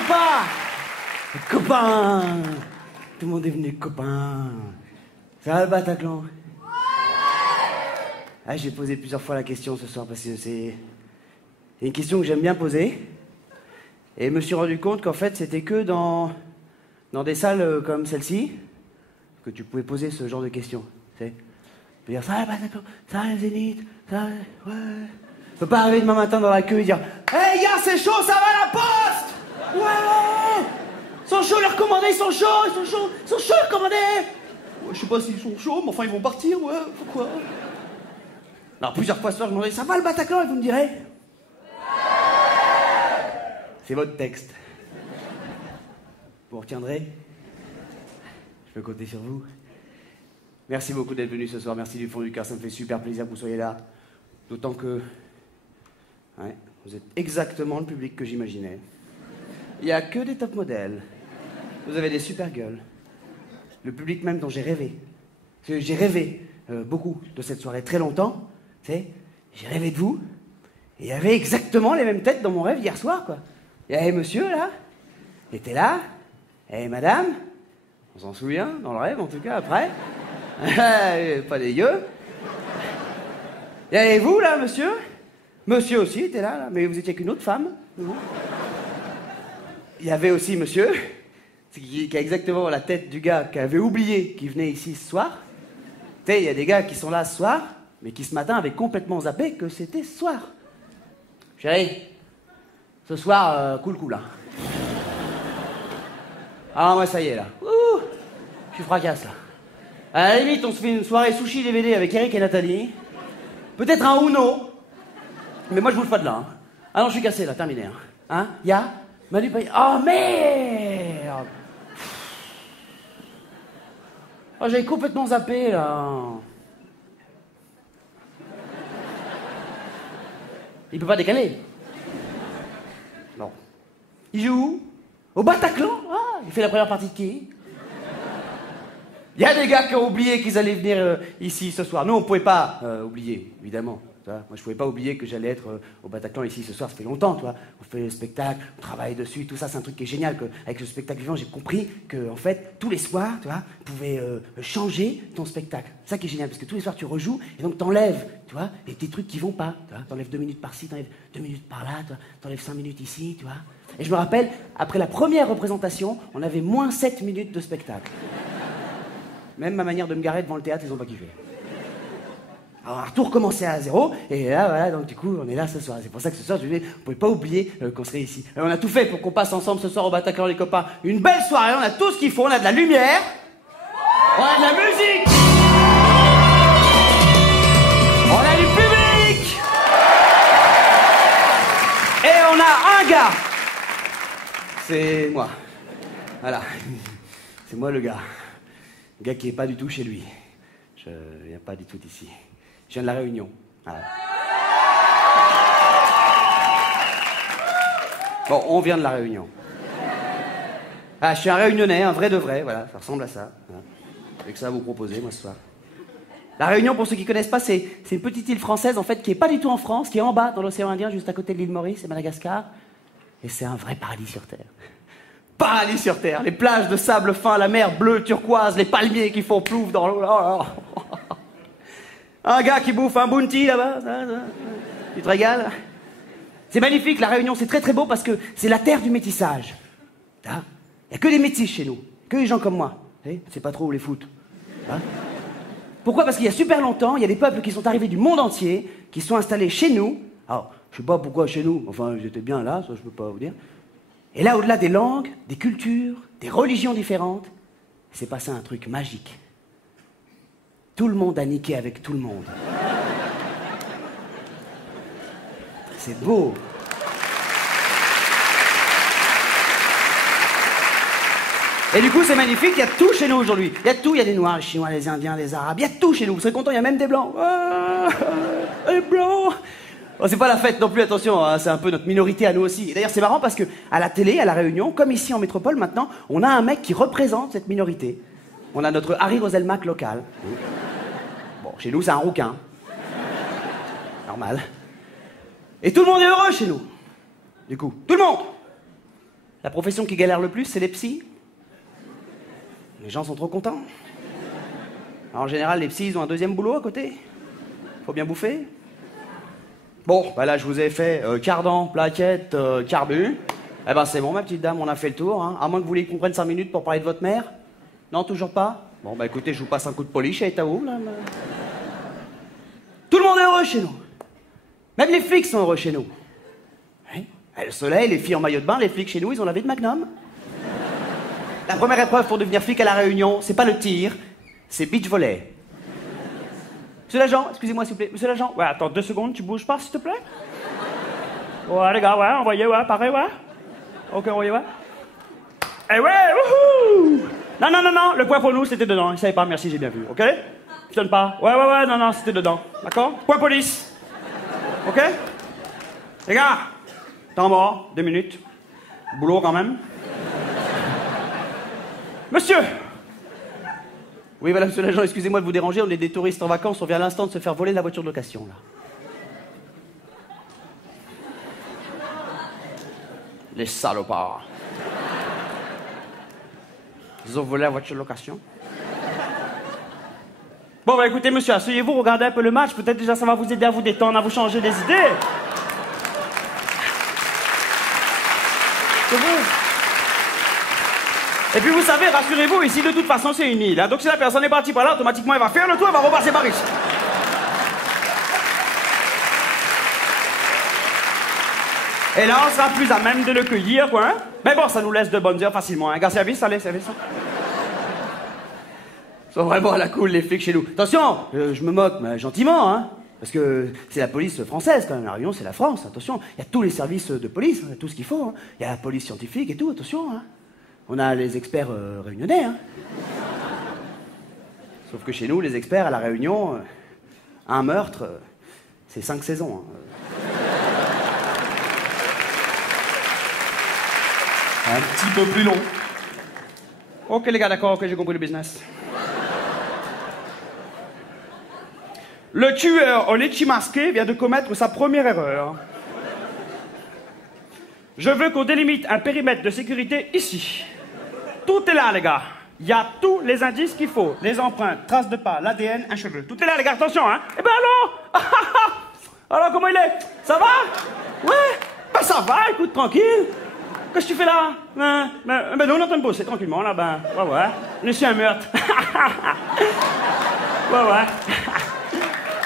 copains! Copains! Tout le monde est venu copain. Ça va le Bataclan? Ah, j'ai posé plusieurs fois la question ce soir parce que c'est une question que j'aime bien poser. Et je me suis rendu compte qu'en fait, c'était que dans des salles comme celle-ci que tu pouvais poser ce genre de questions. Tu sais, tu peux dire ça va le Bataclan, ça va le Zénith, ça va... Ouais. Tu peux pas arriver demain matin dans la queue et dire hey gars, c'est chaud, ça va la poste? Ouais! Ils sont chauds les recommandés, ils sont chauds les recommandés! Ouais, je sais pas s'ils sont chauds, mais enfin ils vont partir, ouais, pourquoi? Alors plusieurs fois ce soir, je me demandais ça va le Bataclan? Et vous me direz c'est votre texte. Vous retiendrez? Je peux compter sur vous. Merci beaucoup d'être venu ce soir, merci du fond du cœur, ça me fait super plaisir que vous soyez là. D'autant que... ouais, vous êtes exactement le public que j'imaginais. Il n'y a que des top modèles. Vous avez des super gueules. Le public même dont j'ai rêvé. Parce que j'ai rêvé beaucoup de cette soirée, très longtemps. Tu sais, j'ai rêvé de vous. Et il y avait exactement les mêmes têtes dans mon rêve hier soir, quoi. Il y avait monsieur, là. Il était là. Et madame. On s'en souvient, dans le rêve, en tout cas, après. Pas dégueu. Il y avait vous, là, monsieur. Monsieur aussi était là, mais vous étiez qu'une autre femme. Il y avait aussi monsieur, qui a exactement la tête du gars qui avait oublié qu'il venait ici ce soir. Tu sais, il y a des gars qui sont là ce soir, mais qui ce matin avaient complètement zappé que c'était ce soir. Chérie, ce soir, cool, hein. Ah, moi, ça y est, là. Ouh, je suis fracasse, là. À la limite, on se fait une soirée sushi DVD avec Eric et Nathalie. Peut-être un Uno. Mais moi, je bouge pas de là. Hein. Ah non, je suis cassé, là, terminé. Hein, y a Manu Payet. Oh, merde! Oh, j'avais complètement zappé, là. Il peut pas décaler. Non. Il joue où? Au Bataclan? Ah, il fait la première partie de qui? Il y a des gars qui ont oublié qu'ils allaient venir ici ce soir. Nous, on pouvait pas oublier, évidemment. Moi, je pouvais pas oublier que j'allais être au Bataclan ici ce soir. Ça fait longtemps, tu vois. On fait le spectacle, on travaille dessus, tout ça. C'est un truc qui est génial. Avec le spectacle vivant, j'ai compris que, en fait, tous les soirs, tu vois, tu pouvais changer ton spectacle. C'est ça qui est génial, parce que tous les soirs, tu rejoues et donc t'enlèves, tu vois, les petits trucs qui vont pas. Tu vois, t'enlèves 2 minutes par-ci, t'enlèves 2 minutes par-là, t'enlèves 5 minutes ici, tu vois. Et je me rappelle, après la première représentation, on avait moins 7 minutes de spectacle. Même ma manière de me garer devant le théâtre, ils ont pas kiffé. Alors, on a tout recommencé à zéro, et là, voilà, donc du coup, on est là ce soir. C'est pour ça que ce soir, je disais, on pouvait pas oublier qu'on serait ici. On a tout fait pour qu'on passe ensemble ce soir au Bataclan, les copains. Une belle soirée, on a tout ce qu'il faut, on a de la lumière, on a de la musique, on a du public, et on a un gars. C'est moi. Voilà. C'est moi le gars. Le gars qui est pas du tout chez lui. Je viens pas du tout d'ici. Je viens de La Réunion. Voilà. Bon, on vient de La Réunion. Ah, je suis un Réunionnais, un vrai de vrai, voilà, ça ressemble à ça. Voilà. J'ai que ça à vous proposer, moi, ce soir. La Réunion, pour ceux qui connaissent pas, c'est une petite île française, en fait, qui est pas du tout en France, qui est en bas, dans l'océan Indien, juste à côté de l'île Maurice et Madagascar. Et c'est un vrai paradis sur Terre. Paradis sur Terre, les plages de sable fin, la mer bleue, turquoise, les palmiers qui font plouf dans l'eau. Un gars qui bouffe un bounty là-bas, tu te régales. C'est magnifique, La Réunion, c'est très très beau parce que c'est la terre du métissage. Il n'y a que des métis chez nous, que des gens comme moi. C'est pas trop où les foutent. Pourquoi? Parce qu'il y a super longtemps, il y a des peuples qui sont arrivés du monde entier, qui sont installés chez nous. Alors, je sais pas pourquoi chez nous, enfin j'étais bien là, ça je peux pas vous dire. Et là, au-delà des langues, des cultures, des religions différentes, s'est passé un truc magique. Tout le monde a niqué avec tout le monde. C'est beau. Et du coup, c'est magnifique, il y a tout chez nous aujourd'hui. Il y a tout, il y a des Noirs, les Chinois, les Indiens, les Arabes, il y a tout chez nous. Vous serez contents, il y a même des Blancs. Les Blancs. Oh, c'est pas la fête non plus, attention, hein, c'est un peu notre minorité à nous aussi. Et d'ailleurs, c'est marrant parce que à la télé, à La Réunion, comme ici en métropole maintenant, on a un mec qui représente cette minorité. On a notre Harry Roselmack local. Bon, chez nous, c'est un rouquin. Normal. Et tout le monde est heureux chez nous. Du coup, tout le monde. La profession qui galère le plus, c'est les psys. Les gens sont trop contents. Alors, en général, les psys, ils ont un deuxième boulot à côté. Faut bien bouffer. Bon, bah là, je vous ai fait cardan, plaquette, carbu. Eh ben, c'est bon, ma petite dame, on a fait le tour. Hein. À moins que vous vouliez qu'on prenne 5 minutes pour parler de votre mère. Non, toujours pas? Bon, bah écoutez, je vous passe un coup de polish à Etaou, là. Tout le monde est heureux chez nous. Même les flics sont heureux chez nous. Oui. Le soleil, les filles en maillot de bain, les flics chez nous, ils ont la vie de Magnum. La première épreuve pour devenir flic à La Réunion, c'est pas le tir, c'est beach volley. Monsieur l'agent, excusez-moi s'il vous plaît. Monsieur l'agent, ouais, attends 2 secondes, tu bouges pas s'il te plaît? Ouais, les gars, ouais, envoyez, ouais, pareil, ouais. Ok, envoyez, ouais. Eh ouais, wouhou! Non, non, non, non, le point pour nous, c'était dedans. Il savait pas, merci, j'ai bien vu, ok? Je donne pas. Ouais, ouais, ouais, non, non, c'était dedans. D'accord? Point police. Ok? Les gars, temps mort, 2 minutes. Boulot quand même. Monsieur! Oui, voilà, monsieur l'agent, excusez-moi de vous déranger, on est des touristes en vacances, on vient à l'instant de se faire voler la voiture de location, là. Les salopards. Ils ont volé la voiture de location. Bon, bah écoutez, monsieur, asseyez-vous, regardez un peu le match, peut-être déjà ça va vous aider à vous détendre, à vous changer des idées. C'est bon. Et puis vous savez, rassurez-vous, ici de toute façon c'est une île, hein, donc si la personne est partie par là, automatiquement elle va faire le tour, elle va repasser par ici. Et là, on sera plus à même de le cueillir, quoi. Hein? Mais bon, ça nous laisse de bonnes heures facilement. Hein? Gars, service, allez, service. Ils sont vraiment à la cool, les flics chez nous. Attention, je me moque, mais gentiment, hein. Parce que c'est la police française, quand même. La Réunion, c'est la France, attention. Il y a tous les services de police, hein, tout ce qu'il faut. Hein. Il y a la police scientifique et tout, attention. Hein. On a les experts réunionnais. Hein. Sauf que chez nous, les experts à la Réunion, un meurtre, c'est 5 saisons. Hein. Un petit peu plus long. Ok les gars, d'accord, ok, j'ai compris le business. Le tueur au litchi masqué vient de commettre sa première erreur. Je veux qu'on délimite un périmètre de sécurité ici. Tout est là les gars. Il y a tous les indices qu'il faut. Les empreintes, traces de pas, l'ADN, un cheveu. Tout est là les gars, attention hein. Eh ben alors alors comment il est? Ça va? Ouais. Ben ça va, écoute, tranquille. Qu'est-ce que tu fais là? Ben non, on est en train de bosser tranquillement là, ben. Ouais. Je suis un meurtre. Ouais.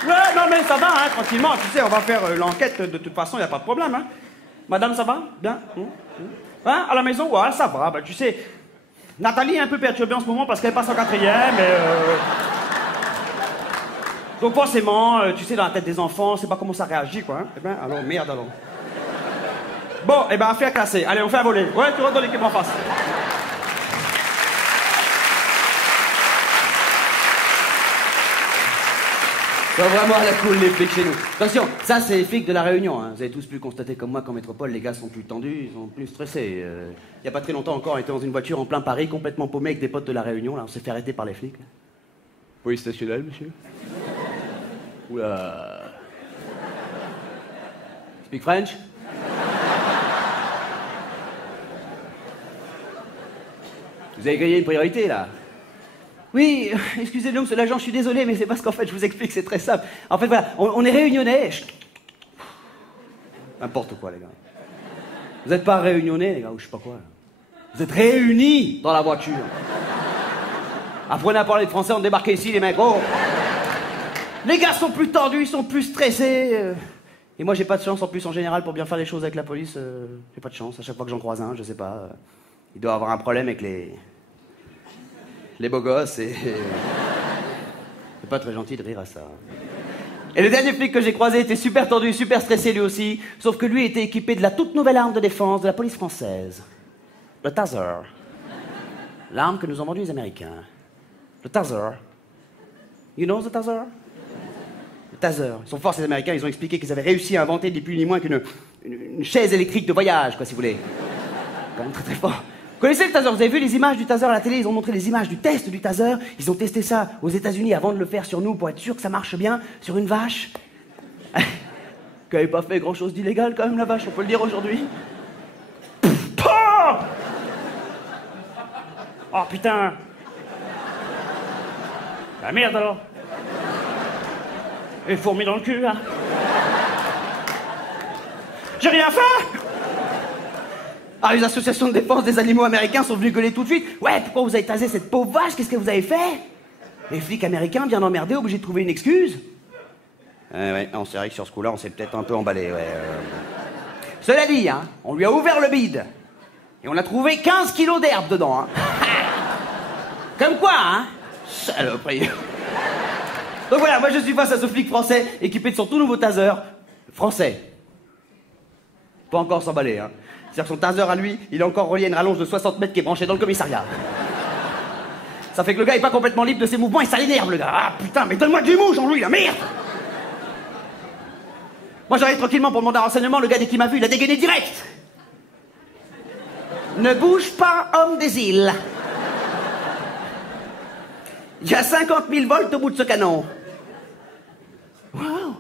Ouais, non mais ça va, hein, tranquillement. Tu sais, on va faire l'enquête de toute façon, il n'y a pas de problème, hein. Madame, ça va? Bien? Hein? À la maison? Ouais, ça va. Ben, tu sais, Nathalie est un peu perturbée en ce moment parce qu'elle passe en 4e, donc forcément, tu sais, dans la tête des enfants, on sait pas comment ça réagit, quoi. Hein. Eh ben, alors, merde, alors. Bon, eh ben, affaire classée. Allez, on fait un volet. Ouais, tu rentres dans l'équipe en face. C'est vraiment à la cool, les flics chez nous. Attention, ça, c'est les flics de la Réunion. Hein. Vous avez tous pu constater comme moi qu'en métropole, les gars sont plus tendus, ils sont plus stressés. Il n'y a pas très longtemps encore, on était dans une voiture en plein Paris, complètement paumé avec des potes de la Réunion. Là, on s'est fait arrêter par les flics. Là. Police nationale, monsieur. Oula. Speak French? Vous avez grillé une priorité, là. Oui, excusez-nous, monsieur l'agent, je suis désolé, mais c'est parce qu'en fait, je vous explique, c'est très simple. En fait, voilà, on est réunionnais. N'importe quoi, les gars. Vous n'êtes pas réunionnais, les gars, ou je sais pas quoi. Là. Vous êtes réunis dans la voiture. Apprenez à parler de français, on débarque ici, les mecs. Oh. Les gars sont plus tendus, ils sont plus stressés. Et moi, j'ai pas de chance, en plus, en général, pour bien faire les choses avec la police. J'ai pas de chance. À chaque fois que j'en croise un, je sais pas. Il doit avoir un problème avec les beaux gosses et... C'est pas très gentil de rire à ça. Et le dernier flic que j'ai croisé était super tendu, super stressé lui aussi, sauf que lui était équipé de la toute nouvelle arme de défense de la police française. Le taser. L'arme que nous ont vendue les Américains. Le taser. You know the taser? Le taser. Ils sont forts ces Américains, ils ont expliqué qu'ils avaient réussi à inventer ni plus ni moins qu'une chaise électrique de voyage, quoi, si vous voulez. Quand même très très fort. Vous connaissez le taser? Vous avez vu les images du taser à la télé? Ils ont montré les images du test du taser. Ils ont testé ça aux États-Unis avant de le faire sur nous pour être sûr que ça marche bien sur une vache. Qui n'avait pas fait grand-chose d'illégal quand même, la vache, on peut le dire aujourd'hui. Oh putain. La merde alors. Et fourmis dans le cul, là. J'ai rien fait. Ah, les associations de défense des animaux américains sont venus gueuler tout de suite. Ouais, pourquoi vous avez tasé cette pauvre vache? Qu'est-ce que vous avez fait? Les flics américains, bien emmerdés, obligés de trouver une excuse. Ouais, non, c'est vrai que sur ce coup-là, on s'est peut-être un peu emballé, ouais. Cela dit, hein, on lui a ouvert le bide. Et on a trouvé 15 kilos d'herbe dedans, hein. Comme quoi, hein. Saloperie. Donc voilà, moi je suis face à ce flic français équipé de son tout nouveau taser. Français. Pas encore s'emballer, hein. C'est-à-dire que son taser à lui, il est encore relié à une rallonge de 60 mètres qui est branchée dans le commissariat. Ça fait que le gars est pas complètement libre de ses mouvements et ça l'énerve, le gars. Ah putain, mais donne-moi du mou, Jean-Louis, la merde. Moi j'arrive tranquillement pour demander un renseignement, le gars dès qu'il m'a vu, il a dégainé direct. Ne bouge pas, homme des îles. Il y a 50 000 volts au bout de ce canon. Waouh.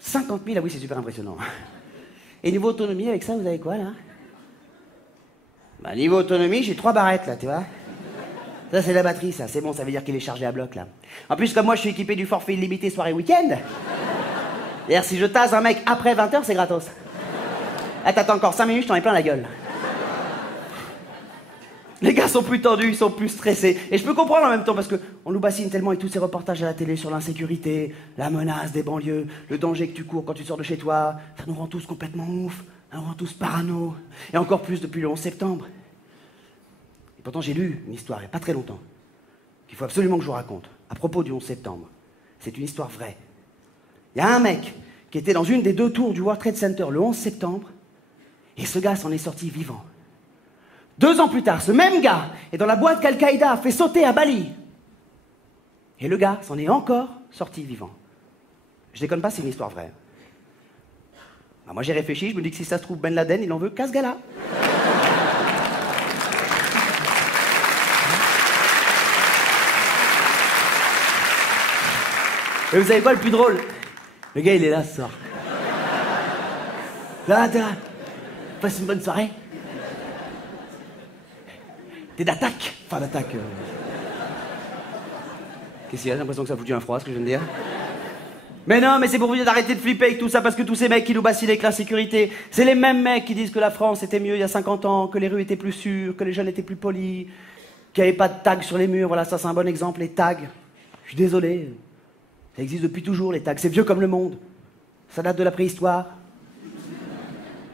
50 000, ah oui, c'est super impressionnant. Et niveau autonomie, avec ça, vous avez quoi, là? Bah, niveau autonomie, j'ai 3 barrettes, là, tu vois. Ça, c'est la batterie, ça. C'est bon, ça veut dire qu'il est chargé à bloc, là. En plus, comme moi, je suis équipé du forfait illimité soirée week-end. D'ailleurs, si je tase un mec après 20h, c'est gratos. Ah, t'attends encore 5 minutes, je t'en ai plein la gueule. Les gars sont plus tendus, ils sont plus stressés. Et je peux comprendre en même temps, parce qu'on nous bassine tellement avec tous ces reportages à la télé sur l'insécurité, la menace des banlieues, le danger que tu cours quand tu sors de chez toi. Ça nous rend tous complètement ouf, ça nous rend tous parano. Et encore plus depuis le 11 septembre. Et pourtant, j'ai lu une histoire, il n'y a pas très longtemps, qu'il faut absolument que je vous raconte, à propos du 11 septembre. C'est une histoire vraie. Il y a un mec qui était dans une des 2 tours du World Trade Center le 11 septembre, et ce gars s'en est sorti vivant. 2 ans plus tard, ce même gars est dans la boîte qu'Al-Qaïda a fait sauter à Bali. Et le gars s'en est encore sorti vivant. Je déconne pas, c'est une histoire vraie. Bah, moi j'ai réfléchi, je me dis que si ça se trouve Ben Laden, il en veut qu'à ce gars-là. Et vous savez quoi le plus drôle? Le gars il est là ce soir. Là, passe une bonne soirée. T'es d'attaque. Enfin, d'attaque. Qu'est-ce qu'il y a? J'ai l'impression que ça a foutu un froid, ce que je viens de dire. Mais non, mais c'est pour vous dire d'arrêter de flipper avec tout ça, parce que tous ces mecs qui nous bassinent avec l'insécurité, c'est les mêmes mecs qui disent que la France était mieux il y a 50 ans, que les rues étaient plus sûres, que les jeunes étaient plus polis, qu'il n'y avait pas de tags sur les murs. Voilà, ça c'est un bon exemple, les tags. Je suis désolé. Ça existe depuis toujours, les tags. C'est vieux comme le monde. Ça date de la préhistoire.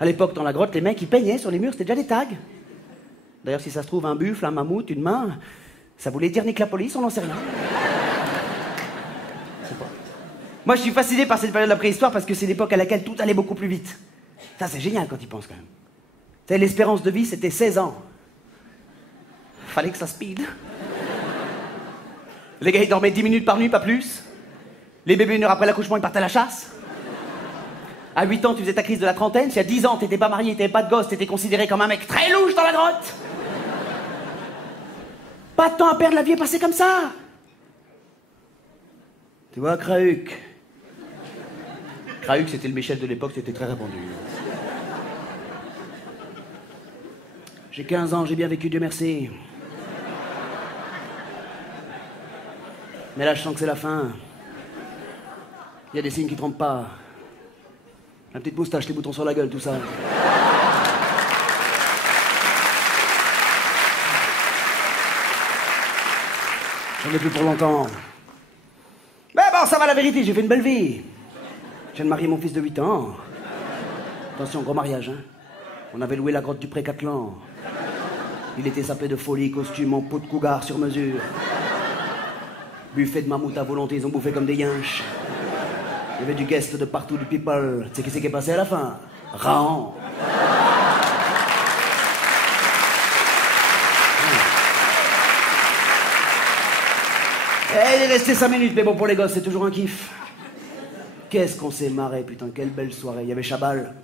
À l'époque, dans la grotte, les mecs, ils peignaient sur les murs, c'était déjà des tags. D'ailleurs, si ça se trouve, un buffle, un mammouth, une main, ça voulait dire nique la police, on n'en sait rien. Moi, je suis fasciné par cette période de la préhistoire parce que c'est l'époque à laquelle tout allait beaucoup plus vite. Ça, c'est génial quand tu y penses, quand même. Tu sais, l'espérance de vie, c'était 16 ans. Fallait que ça speed. Les gars, ils dormaient 10 minutes par nuit, pas plus. Les bébés, 1 heure après l'accouchement, ils partaient à la chasse. À 8 ans, tu faisais ta crise de la trentaine. Si à 10 ans, t'étais pas marié, t'avais pas de gosse, t'étais considéré comme un mec très louche dans la grotte. Pas de temps à perdre, la vie est passée comme ça. Tu vois, Krauk. Krauk, c'était le Michel de l'époque, c'était très répandu. J'ai 15 ans, j'ai bien vécu, Dieu merci. Mais là, je sens que c'est la fin. Il y a des signes qui trompent pas. La petite moustache, les boutons sur la gueule, tout ça. J'en ai plus pour longtemps. Mais bon, ça va la vérité, j'ai fait une belle vie. Je viens de marier mon fils de 8 ans. Attention, gros mariage, hein. On avait loué la grotte du Pré-Catlan. Il était sapé de folie, costume en peau de cougar sur mesure. Buffet de mammouth à volonté, ils ont bouffé comme des yinches. Il y avait du guest de partout, du people. Tu sais qui c'est qui est passé à la fin? Raon. Il est resté 5 minutes, mais bon, pour les gosses, c'est toujours un kiff. Qu'est-ce qu'on s'est marré, putain, quelle belle soirée. Il y avait Chabal.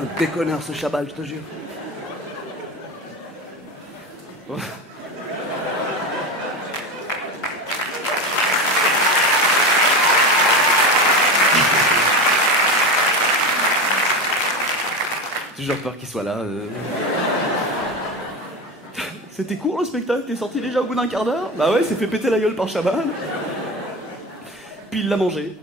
Un déconneur, ce Chabal, je te jure. Oh. J'ai toujours peur qu'il soit là. C'était court le spectacle, t'es sorti déjà au bout d'un quart d'heure? Bah ouais, il s'est fait péter la gueule par Chaban. Puis il l'a mangé.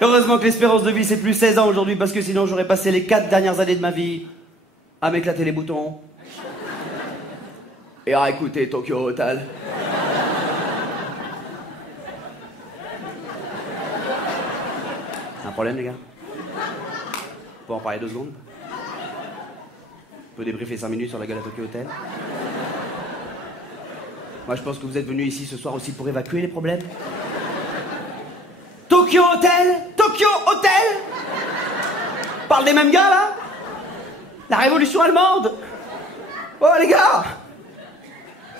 Heureusement que l'espérance de vie c'est plus 16 ans aujourd'hui, parce que sinon j'aurais passé les 4 dernières années de ma vie à m'éclater les boutons et à écouter Tokyo Hotel. Un problème les gars? On peut en parler 2 secondes? On peut débriefer 5 minutes sur la gueule à Tokyo Hotel? Moi je pense que vous êtes venus ici ce soir aussi pour évacuer les problèmes. Tokyo Hotel? Tokyo Hotel? Parle des mêmes gars là? La révolution allemande? Oh les gars!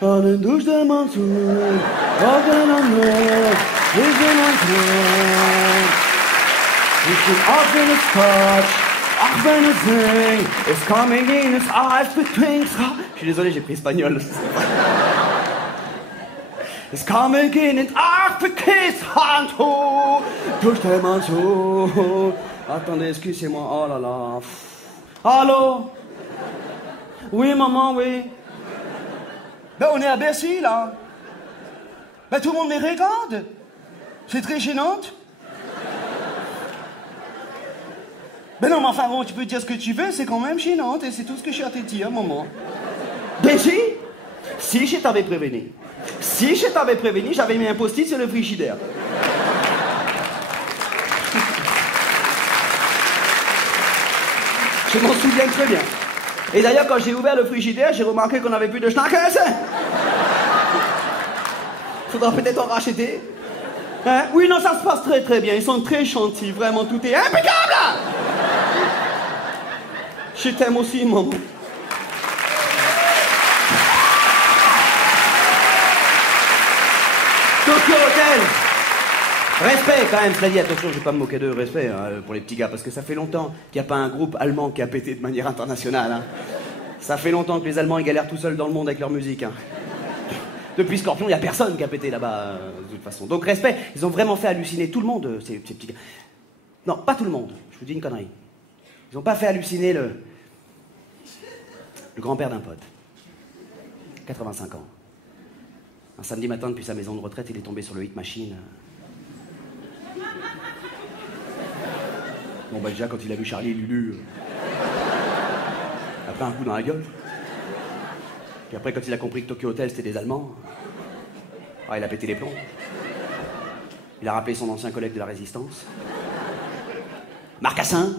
Une douche de monsoon, je suis désolé, j'ai pris espagnol. It's coming in and touche tes manteaux. Attendez, excusez-moi, oh là là. Allô? Oui, maman, oui. Ben, on est à Bercy, là. Ben, tout le monde les regarde. C'est très gênant. Ben non, mais enfin bon, tu peux dire ce que tu veux, c'est quand même gênant, et c'est tout ce que j'ai à te dire, maman. Bercy? Si je t'avais prévenu. Si je t'avais prévenu, j'avais mis un post-it sur le frigidaire. Je m'en souviens très bien. Et d'ailleurs, quand j'ai ouvert le frigidaire, j'ai remarqué qu'on n'avait plus de schnackers. Faudra peut-être en racheter. Hein? Oui, non, ça se passe très très bien. Ils sont très gentils, vraiment, tout est impeccable. Je t'aime aussi, maman. Tokyo Hotel. Respect quand même, cela dit, attention, je vais pas me moquer de respect hein, pour les petits gars, parce que ça fait longtemps qu'il n'y a pas un groupe allemand qui a pété de manière internationale. Hein. Ça fait longtemps que les Allemands ils galèrent tout seuls dans le monde avec leur musique. Hein. Depuis Scorpion, il n'y a personne qui a pété là-bas, de toute façon. Donc respect, ils ont vraiment fait halluciner tout le monde, ces petits gars. Non, pas tout le monde, je vous dis une connerie. Ils n'ont pas fait halluciner le grand-père d'un pote. 85 ans. Un samedi matin, depuis sa maison de retraite, il est tombé sur le Hit Machine. Bon, bah déjà, quand il a vu Charlie et Lulu, il a pris un coup dans la gueule. Puis après, quand il a compris que Tokyo Hotel, c'était des Allemands, il a pété les plombs. Il a rappelé son ancien collègue de la Résistance. Marcassin.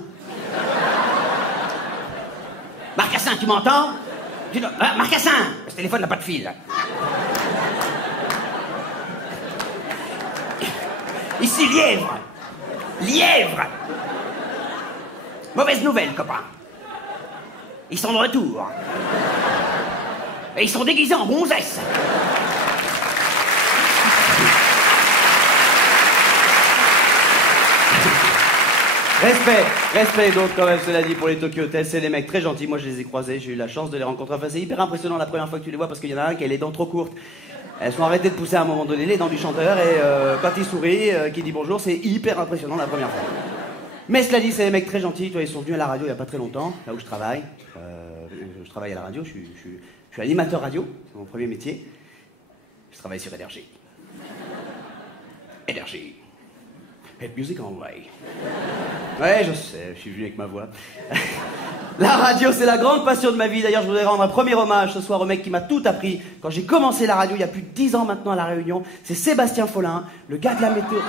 Marcassin, tu m'entends? Marcassin, ce téléphone n'a pas de fil. Ici, Lièvre. Lièvre. Mauvaise nouvelle, copain. Ils sont de retour. Et ils sont déguisés en gonzesses. Respect donc quand même, cela dit, pour les Tokyo Hotel, c'est des mecs très gentils, moi je les ai croisés, j'ai eu la chance de les rencontrer, enfin c'est hyper impressionnant la première fois que tu les vois parce qu'il y en a un qui a les dents trop courtes. Elles sont arrêtées de pousser à un moment donné, les dents du chanteur, et quand il sourit, qu'il dit bonjour, c'est hyper impressionnant la première fois. Mais cela dit, c'est des mecs très gentils, toi, ils sont venus à la radio il n'y a pas très longtemps, là où je travaille. Je travaille à la radio, je suis animateur radio, c'est mon premier métier. Je travaille sur Énergie. Énergie. Hit music on way. Ouais, je sais, je suis venu avec ma voix. La radio, c'est la grande passion de ma vie. D'ailleurs, je voudrais rendre un premier hommage ce soir au mec qui m'a tout appris. Quand j'ai commencé la radio, il y a plus de 10 ans maintenant à La Réunion, c'est Sébastien Follin, le gars de la météo.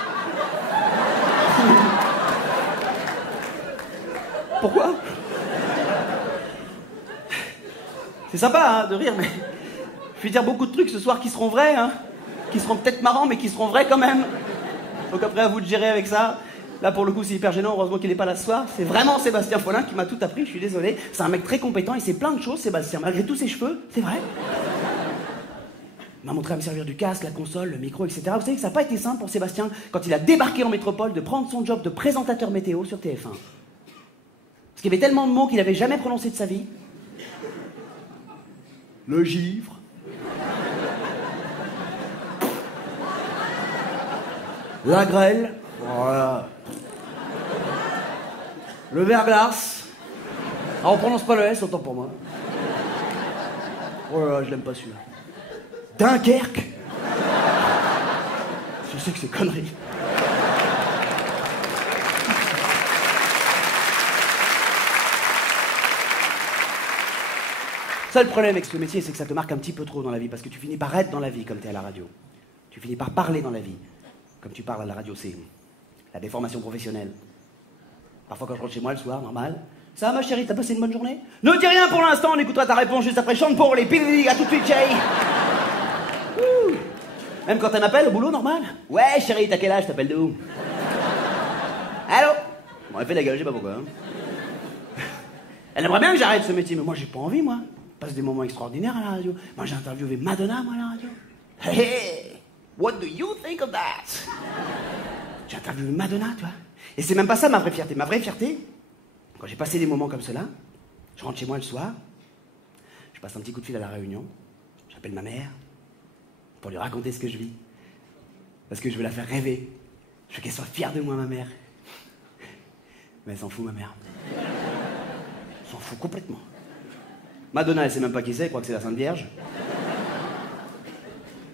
Pourquoi? C'est sympa hein, de rire, mais je vais dire beaucoup de trucs ce soir qui seront vrais, hein, qui seront peut-être marrants, mais qui seront vrais quand même. Donc après, à vous de gérer avec ça. Là, pour le coup, c'est hyper gênant. Heureusement qu'il n'est pas là ce soir. C'est vraiment Sébastien Follin qui m'a tout appris. Je suis désolé. C'est un mec très compétent. Il sait plein de choses, Sébastien. Malgré tous ses cheveux, c'est vrai. Il m'a montré à me servir du casque, la console, le micro, etc. Vous savez que ça n'a pas été simple pour Sébastien, quand il a débarqué en métropole, de prendre son job de présentateur météo sur TF1. Parce qu'il y avait tellement de mots qu'il n'avait jamais prononcés de sa vie. Le givre. La grêle. Voilà. Le verglas. Ah, on prononce pas le S, autant pour moi. Oh là là, je l'aime pas celui-là. Dunkerque. Je sais que c'est connerie. Seul problème avec ce métier, c'est que ça te marque un petit peu trop dans la vie, parce que tu finis par être dans la vie comme tu es à la radio. Tu finis par parler dans la vie, comme tu parles à la radio. C'est la déformation professionnelle. Parfois quand je rentre chez moi le soir, normal. Ça va ma chérie, t'as passé une bonne journée? Ne dis rien pour l'instant, on écoutera ta réponse juste après. Chante pour les pili, à tout de suite chérie. Même quand elle m'appelle au boulot, normal. Ouais chérie, t'as quel âge? T'appelles de où? Allô? Bon, elle fait la gueule, je sais pas pourquoi. Elle aimerait bien que j'arrête ce métier, mais moi j'ai pas envie, moi. Je passe des moments extraordinaires à la radio. Moi j'ai interviewé Madonna, moi, à la radio. Hey, what do you think of that? J'ai interviewé Madonna, tu vois. Et c'est même pas ça ma vraie fierté. Ma vraie fierté, quand j'ai passé des moments comme cela, je rentre chez moi le soir, je passe un petit coup de fil à la Réunion, j'appelle ma mère pour lui raconter ce que je vis. Parce que je veux la faire rêver. Je veux qu'elle soit fière de moi, ma mère. Mais elle s'en fout, ma mère. Elle s'en fout complètement. Madonna, elle sait même pas qui c'est, elle croit que c'est la Sainte Vierge.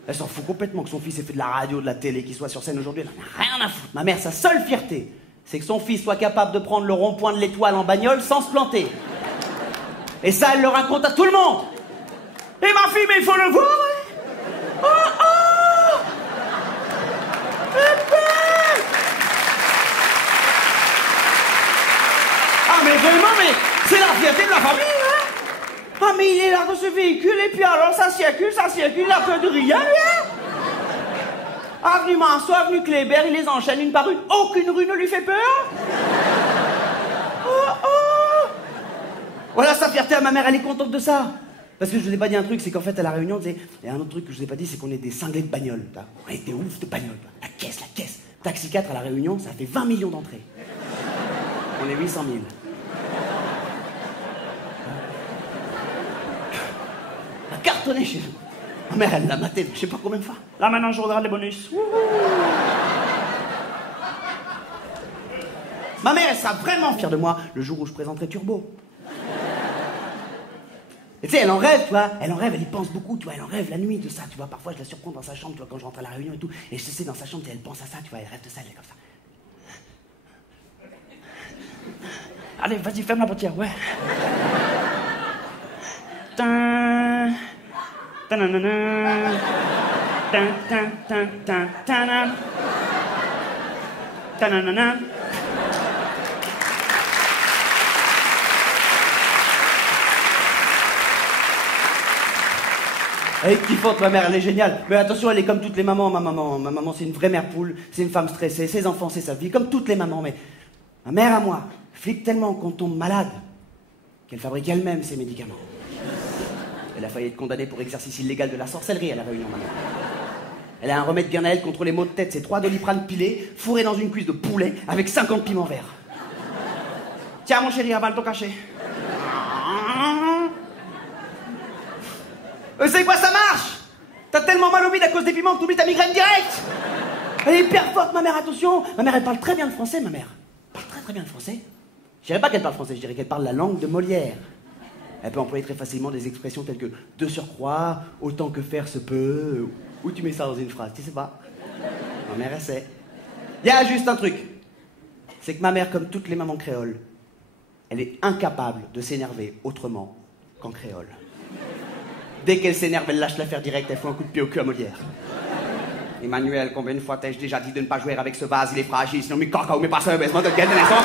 Elle s'en fout complètement que son fils ait fait de la radio, de la télé, qu'il soit sur scène aujourd'hui. Elle en a rien à foutre. Ma mère, sa seule fierté, c'est que son fils soit capable de prendre le rond-point de l'Étoile en bagnole sans se planter. Et ça, elle le raconte à tout le monde. Et ma fille, mais il faut le voir. Oh, oh! Ah, mais vraiment, mais c'est la fierté de la famille, hein? Ah, mais il est là dans ce véhicule, et puis alors, ça circule, il a peur de rien, lui, hein? Avenue Marceau, avenue Kléber, il les enchaîne une par une, aucune rue ne lui fait peur. Oh, oh! Voilà sa fierté à ma mère, elle est contente de ça. Parce que je vous ai pas dit un truc, c'est qu'en fait, à la Réunion, il y a un autre truc que je vous ai pas dit, c'est qu'on est des cinglés de bagnoles. On est des oufs de bagnoles. La caisse. Taxi 4 à la Réunion, ça fait 20 millions d'entrées. On est 800 000. On a cartonné chez nous. Ma mère, elle l'a maté, je sais pas combien de fois. Là, maintenant, je regarde les bonus. Ma mère, elle sera vraiment fière de moi le jour où je présenterai Turbo. Et tu sais, elle en rêve, tu vois, elle y pense beaucoup, tu vois, elle en rêve la nuit de ça, tu vois, parfois je la surprends dans sa chambre, tu vois, quand je rentre à la Réunion et tout, et je sais, dans sa chambre, elle pense à ça, tu vois, elle rêve de ça, elle est comme ça. Allez, vas-y, ferme la portière, ouais. Tan, tananana, tan, tan, tan, tan, tanam, tananana. Elle est kiffante, ma mère, elle est géniale. Mais attention, elle est comme toutes les mamans, ma maman. Ma maman, c'est une vraie mère poule, c'est une femme stressée, ses enfants, c'est sa vie, comme toutes les mamans. Mais ma mère à moi flippe tellement qu'on tombe malade qu'elle fabrique elle-même ses médicaments. Elle a failli être condamnée pour exercice illégal de la sorcellerie à la Réunion, ma mère. Elle a un remède bien à elle contre les maux de tête, c'est 3 Doliprane pilés, fourrés dans une cuisse de poulet, avec 50 piments verts. Tiens, mon chéri, avale ton cachet. C'est quoi, ça marche? T'as tellement mal au bide à cause des piments que t'oublies ta migraine directe. Elle est hyper forte, ma mère, attention. Ma mère, elle parle très bien le français, ma mère. Elle parle très bien le français. Je dirais pas qu'elle parle français, je dirais qu'elle parle la langue de Molière. Elle peut employer très facilement des expressions telles que « de surcroît, autant que faire se peut », ou tu mets ça dans une phrase, tu sais pas. Ma mère, elle sait. Il y a juste un truc. C'est que ma mère, comme toutes les mamans créoles, elle est incapable de s'énerver autrement qu'en créole. Dès qu'elle s'énerve, elle lâche l'affaire directe, elle fout un coup de pied au cul à Molière. Emmanuel, combien de fois t'ai-je déjà dit de ne pas jouer avec ce vase, il est fragile, sinon mes cacao, mais pas ça, baisse-moi de gueule de l'instant.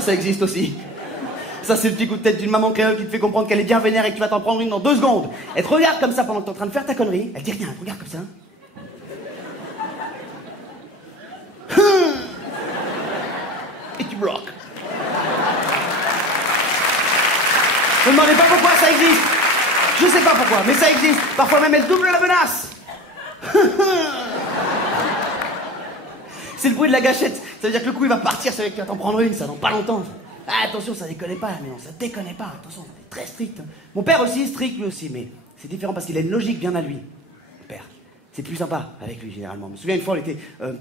Ça existe aussi. Ça, c'est le petit coup de tête d'une maman créole qui te fait comprendre qu'elle est bien vénère et que tu vas t'en prendre une dans 2 secondes. Elle te regarde comme ça pendant que t'es en train de faire ta connerie. Elle dit rien, elle te regarde comme ça. Et tu bloques. Ne me demandez pas pourquoi ça existe. Je sais pas pourquoi, mais ça existe. Parfois même, elle double la menace. C'est le bruit de la gâchette. Ça veut dire que le coup, il va partir, ça veut dire que tu vas t'en prendre une, ça dans pas longtemps. Ah, attention, ça déconne pas, mais non, ça déconne pas, attention, c'est très strict. Hein. Mon père aussi, strict lui aussi, mais c'est différent parce qu'il a une logique bien à lui. Mon père. C'est plus sympa avec lui, généralement. Je me souviens, une fois, on était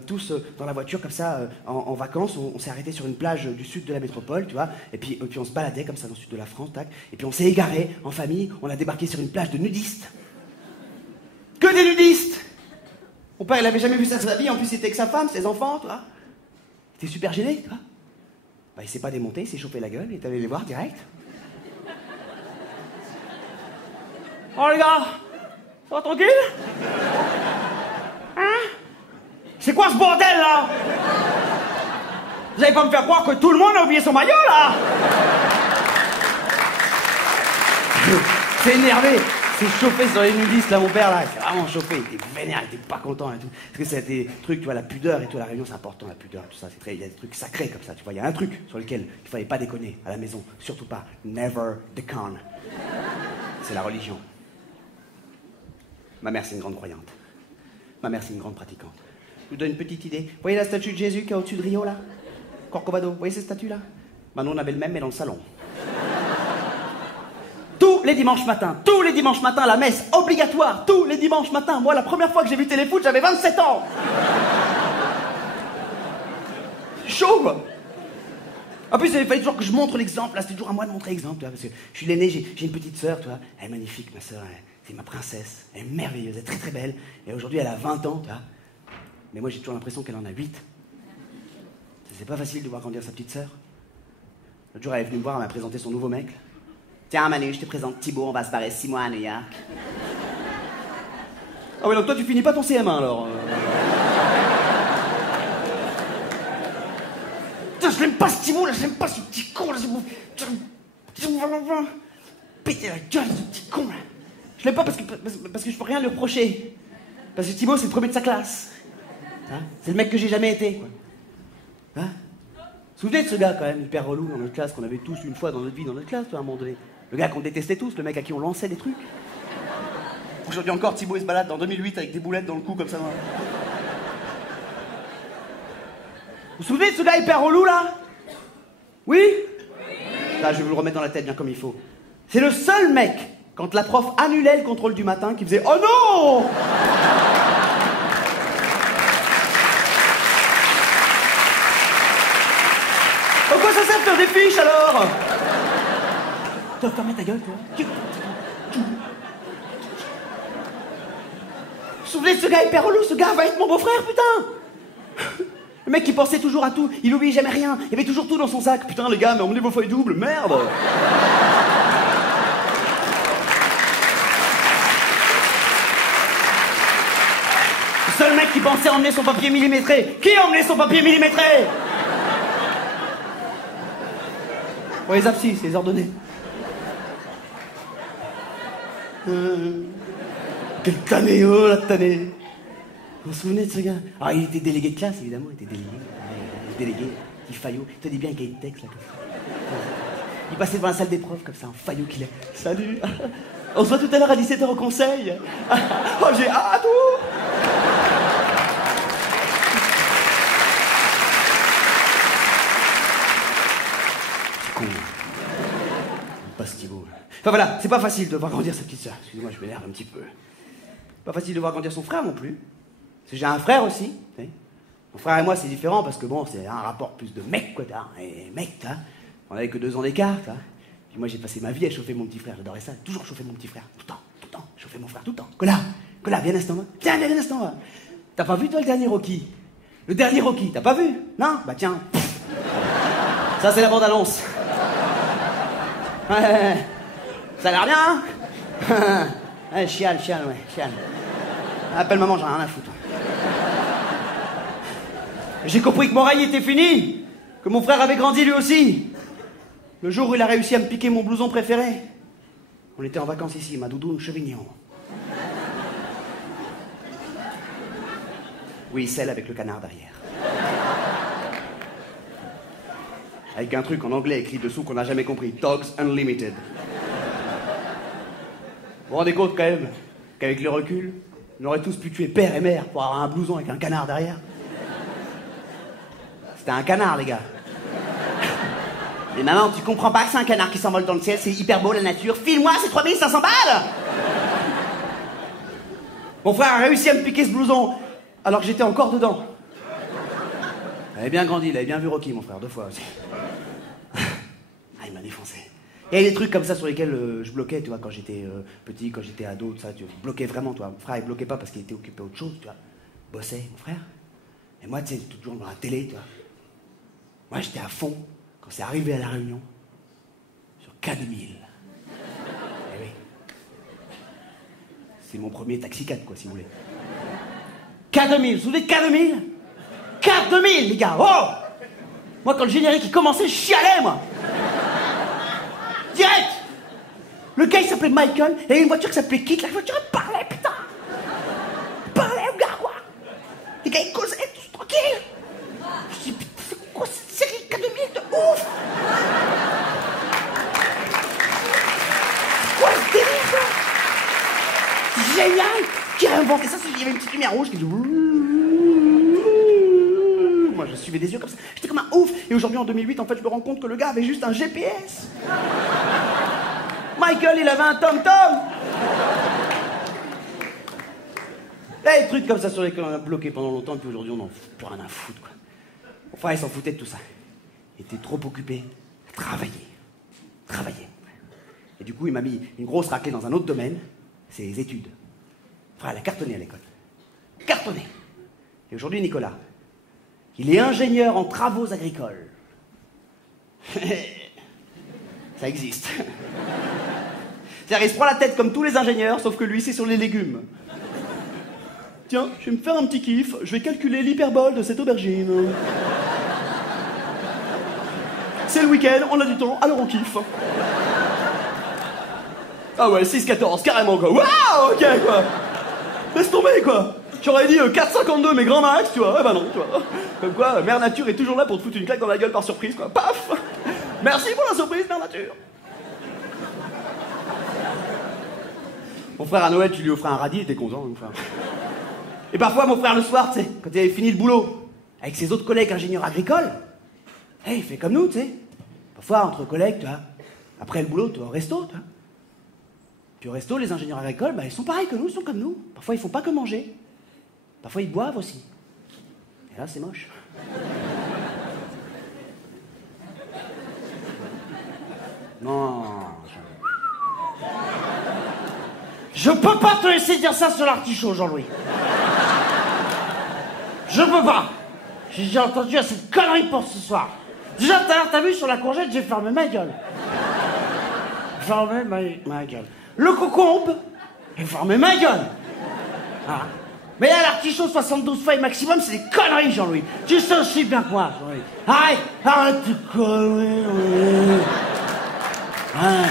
tous dans la voiture, comme ça, en vacances. On s'est arrêté sur une plage du sud de la métropole, tu vois. Et puis on se baladait, comme ça, dans le sud de la France, tac. Et puis on s'est égaré, en famille. On a débarqué sur une plage de nudistes. Que des nudistes! Mon père, il avait jamais vu ça de sa vie. En plus, il était avec sa femme, ses enfants, tu vois. Il était super gêné, tu vois. Bah, il s'est pas démonté, il s'est chauffé la gueule. Il est allé les voir direct. Oh, les gars! Ça va tranquille? Hein? C'est quoi ce bordel là? Vous allez pas me faire croire que tout le monde a oublié son maillot là? C'est énervé, c'est chauffé sur les nudistes là, mon père là, c'est vraiment chauffé, il était vénère, il était pas content et tout. Parce que c'est des trucs, tu vois, la pudeur et tout, à la Réunion c'est important, la pudeur et tout ça, il y a des trucs sacrés comme ça, tu vois, il y a un truc sur lequel il fallait pas déconner à la maison, surtout pas, never déconne. C'est la religion. Ma mère, c'est une grande croyante. Ma mère, c'est une grande pratiquante. Je vous donne une petite idée. Vous voyez la statue de Jésus qui est au-dessus de Rio, là? Corcovado, vous voyez cette statue-là? Bah, nous, on avait le même, mais dans le salon. Tous les dimanches matins, la messe obligatoire, tous les dimanches matins. Moi, la première fois que j'ai vu Téléfoot, j'avais 27 ans. Chaud, quoi. En plus, il fallait toujours que je montre l'exemple. Là, c'était toujours à moi de montrer l'exemple, parce que je suis l'aîné, j'ai une petite sœur, tu vois. Elle est magnifique, ma sœur. C'est ma princesse. Elle est merveilleuse, elle est très très belle. Et aujourd'hui, elle a 20 ans, tu vois. Mais moi, j'ai toujours l'impression qu'elle en a 8. C'est pas facile de voir grandir sa petite sœur. L'autre jour, elle est venue me voir, elle m'a présenté son nouveau mec. Tiens, Manu, je te présente Thibaut, on va se barrer 6 mois à New York. Ah ouais, donc toi, tu finis pas ton CM1, alors. Putain, je l'aime pas ce Thibaut, là, je l'aime pas ce petit con, là, péter la gueule, ce petit con, là. Je l'aime pas parce que je peux rien lui reprocher. Parce que Thibaut, c'est le premier de sa classe. Hein, c'est le mec que j'ai jamais été, quoi. Hein? Vous vous souvenez de ce gars, quand même, hyper relou dans notre classe, qu'on avait tous une fois dans notre vie, dans notre classe, à un moment donné. Le gars qu'on détestait tous, le mec à qui on lançait des trucs. Aujourd'hui encore, Thibaut, il se balade dans 2008 avec des boulettes dans le cou, comme ça. Vous vous souvenez de ce gars hyper relou, là? Oui? Là, je vais vous le remettre dans la tête bien comme il faut. C'est le seul mec, quand la prof annulait le contrôle du matin, qui faisait « Oh non !» Pourquoi ça sert de faire des fiches, alors? Tu vas fermer ta gueule, toi. Vous vous souvenez de ce gars hyper relou? Ce gars va être mon beau-frère, putain! Le mec qui pensait toujours à tout, il oubliait jamais rien, il y avait toujours tout dans son sac. Putain, les gars, mais emmenez vos feuilles doubles, merde! Le seul mec qui pensait emmener son papier millimétré. Qui a emmené son papier millimétré? Bon, les abscisses, les ordonnées. Quel tanéo, la tannée. Vous vous souvenez de ce gars? Ah, il était délégué de classe, évidemment, il était délégué. Délégué, petit faillot. Il te dit bien qu'il y a une texte, là, comme ça. Il passait devant la salle des profs, comme ça, en faillot qu'il est. Salut. On se voit tout à l'heure à 17h au conseil. Oh, j'ai hâte, oh. C'est con. Pas ce Thibaut. Enfin voilà, c'est pas facile de voir grandir sa petite sœur. Excusez-moi, je m'énerve un petit peu. Pas facile de voir grandir son frère non plus. Parce que j'ai un frère aussi. Mon frère et moi, c'est différent parce que bon, c'est un rapport plus de mec, quoi. Et mec, on avait que 2 ans d'écart, Puis moi, j'ai passé ma vie à chauffer mon petit frère. J'adorais ça. Toujours chauffer mon petit frère. Tout le temps. Chauffer mon frère tout le temps. Cola, viens un instant. Tiens, viens un instant. T'as pas vu, toi, le dernier Rocky? Le dernier Rocky, t'as pas vu? Non? Bah tiens. Ça, c'est la bande-annonce. Ouais. Ça a l'air bien, hein? Ouais, chiale. Appelle maman, j'en ai rien à foutre. J'ai compris que mon rail était fini, que mon frère avait grandi lui aussi. Le jour où il a réussi à me piquer mon blouson préféré, on était en vacances ici, ma doudoune Chevignon. Oui, celle avec le canard derrière. Avec un truc en anglais écrit dessous qu'on n'a jamais compris. Dogs Unlimited. Vous vous rendez compte quand même qu'avec le recul, on aurait tous pu tuer père et mère pour avoir un blouson avec un canard derrière. C'était un canard, les gars. Mais maman, tu comprends pas que c'est un canard qui s'envole dans le ciel, c'est hyper beau la nature. File-moi, c'est 3500 balles. Mon frère a réussi à me piquer ce blouson, alors que j'étais encore dedans. Il avait bien grandi, il avait bien vu Rocky, mon frère, 2 fois aussi. Ah, il m'a défoncé. Il y avait des trucs comme ça sur lesquels je bloquais, tu vois, quand j'étais petit, quand j'étais ado, tout ça, tu bloquais vraiment, toi. Mon frère, il bloquait pas parce qu'il était occupé à autre chose, tu vois. Il bossait, mon frère. Et moi, tu sais, toujours dans la télé, tu vois. Moi, j'étais à fond quand c'est arrivé à la Réunion sur K2000. Eh oui. C'est mon premier taxi 4, quoi, si vous voulez. K2000, vous vous souvenez de K2000 K2000, les gars, oh. Moi, quand le générique il commençait, je chialais, moi. Direct. Le gars, il s'appelait Michael, et il y avait une voiture qui s'appelait Kit. La voiture, elle parlait, putain. Elle parlait au gars, quoi. Les gars, ils causaient, tous tranquilles. Je dis, putain, c'est quoi cette série K2000 de ouf. C'est quoi ce délire, quoi. C'est génial. Qui a inventé ça? Il y avait une petite lumière rouge qui dit... Moi, je suivais des yeux comme ça. J'étais comme un ouf. Et aujourd'hui, en 2008, en fait, je me rends compte que le gars avait juste un GPS. Michael, il avait un tom-tom. Et des trucs comme ça sur lesquels on a bloqué pendant longtemps, et puis aujourd'hui, on n'en fout plus rien à foutre, quoi. Enfin, il s'en foutait de tout ça. Il était trop occupé à travailler. Travailler. Et du coup, il m'a mis une grosse raclée dans un autre domaine, c'est les études. Enfin, elle a cartonné à l'école. Cartonné. Et aujourd'hui, Nicolas, il est ingénieur en travaux agricoles. Ça existe. C'est-à-dire, il se prend la tête comme tous les ingénieurs, sauf que lui, c'est sur les légumes. Tiens, je vais me faire un petit kiff, je vais calculer l'hyperbole de cette aubergine. C'est le week-end, on a du temps, alors on kiffe. Ah ouais, 6-14, carrément, quoi. Waouh, ok, quoi. Laisse tomber, quoi. J'aurais dit 4,52, mais grand max, tu vois. Eh ben non, tu vois. Comme quoi, Mère Nature est toujours là pour te foutre une claque dans la gueule par surprise, quoi. Paf. Merci pour la surprise, Mère Nature. Mon frère, à Noël, tu lui offrais un radis, il était content, mon frère. Et parfois, mon frère, le soir, tu sais, quand il avait fini le boulot, avec ses autres collègues ingénieurs agricoles, il fait comme nous, tu sais. Parfois, entre collègues, tu vois, après le boulot, tu vas au resto, tu vois. Puis au resto, les ingénieurs agricoles, bah, ils sont pareils que nous, ils sont comme nous. Parfois, ils font pas que manger. Parfois, ils boivent aussi. Et là, c'est moche. Non. Je peux pas te laisser dire ça sur l'artichaut, Jean-Louis. Je peux pas. J'ai déjà entendu assez de conneries pour ce soir. Déjà, tout à l'heure, t'as vu, sur la courgette, j'ai fermé ma gueule. Fermé ma gueule. Le concombre, j'ai fermé ma gueule. Ah. Mais là, l'artichaut, 72 feuilles maximum, c'est des conneries, Jean-Louis. Tu sais aussi bien que moi, Jean-Louis. Arrête de conneries. Ouais.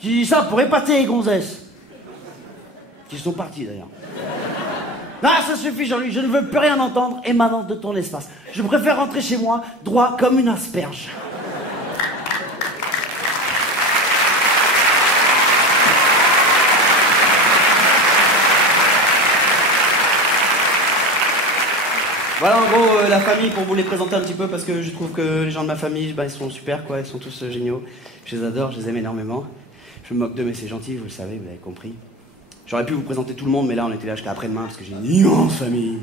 Tu dis ça pour épater les gonzesses. Qui sont partis, d'ailleurs. Ah, ça suffit, Jean-Louis, je ne veux plus rien entendre émanant de ton espace. Je préfère rentrer chez moi, droit comme une asperge. Voilà, en gros, la famille, pour vous les présenter un petit peu, parce que je trouve que les gens de ma famille, bah, ils sont super, quoi, ils sont tous géniaux. Je les adore, je les aime énormément. Je me moque d'eux, mais c'est gentil, vous le savez, vous avez compris. J'aurais pu vous présenter tout le monde, mais là, on était là jusqu'à après-demain, parce que j'ai une immense famille.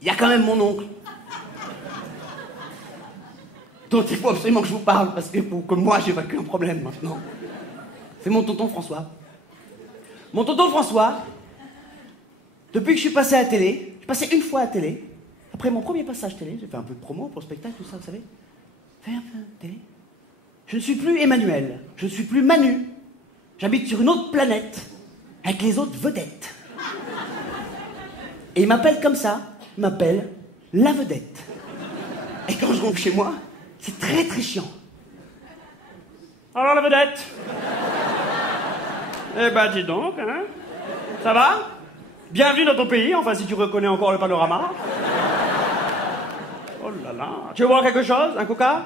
Il y a quand même mon oncle, dont il faut absolument que je vous parle, parce que comme moi, j'évacue un problème maintenant. C'est mon tonton François. Mon tonton François, depuis que je suis passé à la télé, je suis passé une fois à la télé. Après mon premier passage télé, j'ai fait un peu de promo pour le spectacle, tout ça, vous savez. Fait un peu de télé. Je ne suis plus Emmanuel, je ne suis plus Manu. J'habite sur une autre planète, avec les autres vedettes. Et il m'appelle comme ça, il m'appelle la vedette. Et quand je rentre chez moi, c'est très très chiant. Alors la vedette? Eh ben dis donc, hein? Ça va? Bienvenue dans ton pays, enfin si tu reconnais encore le panorama. Oh là là. Tu veux boire quelque chose? Un coca?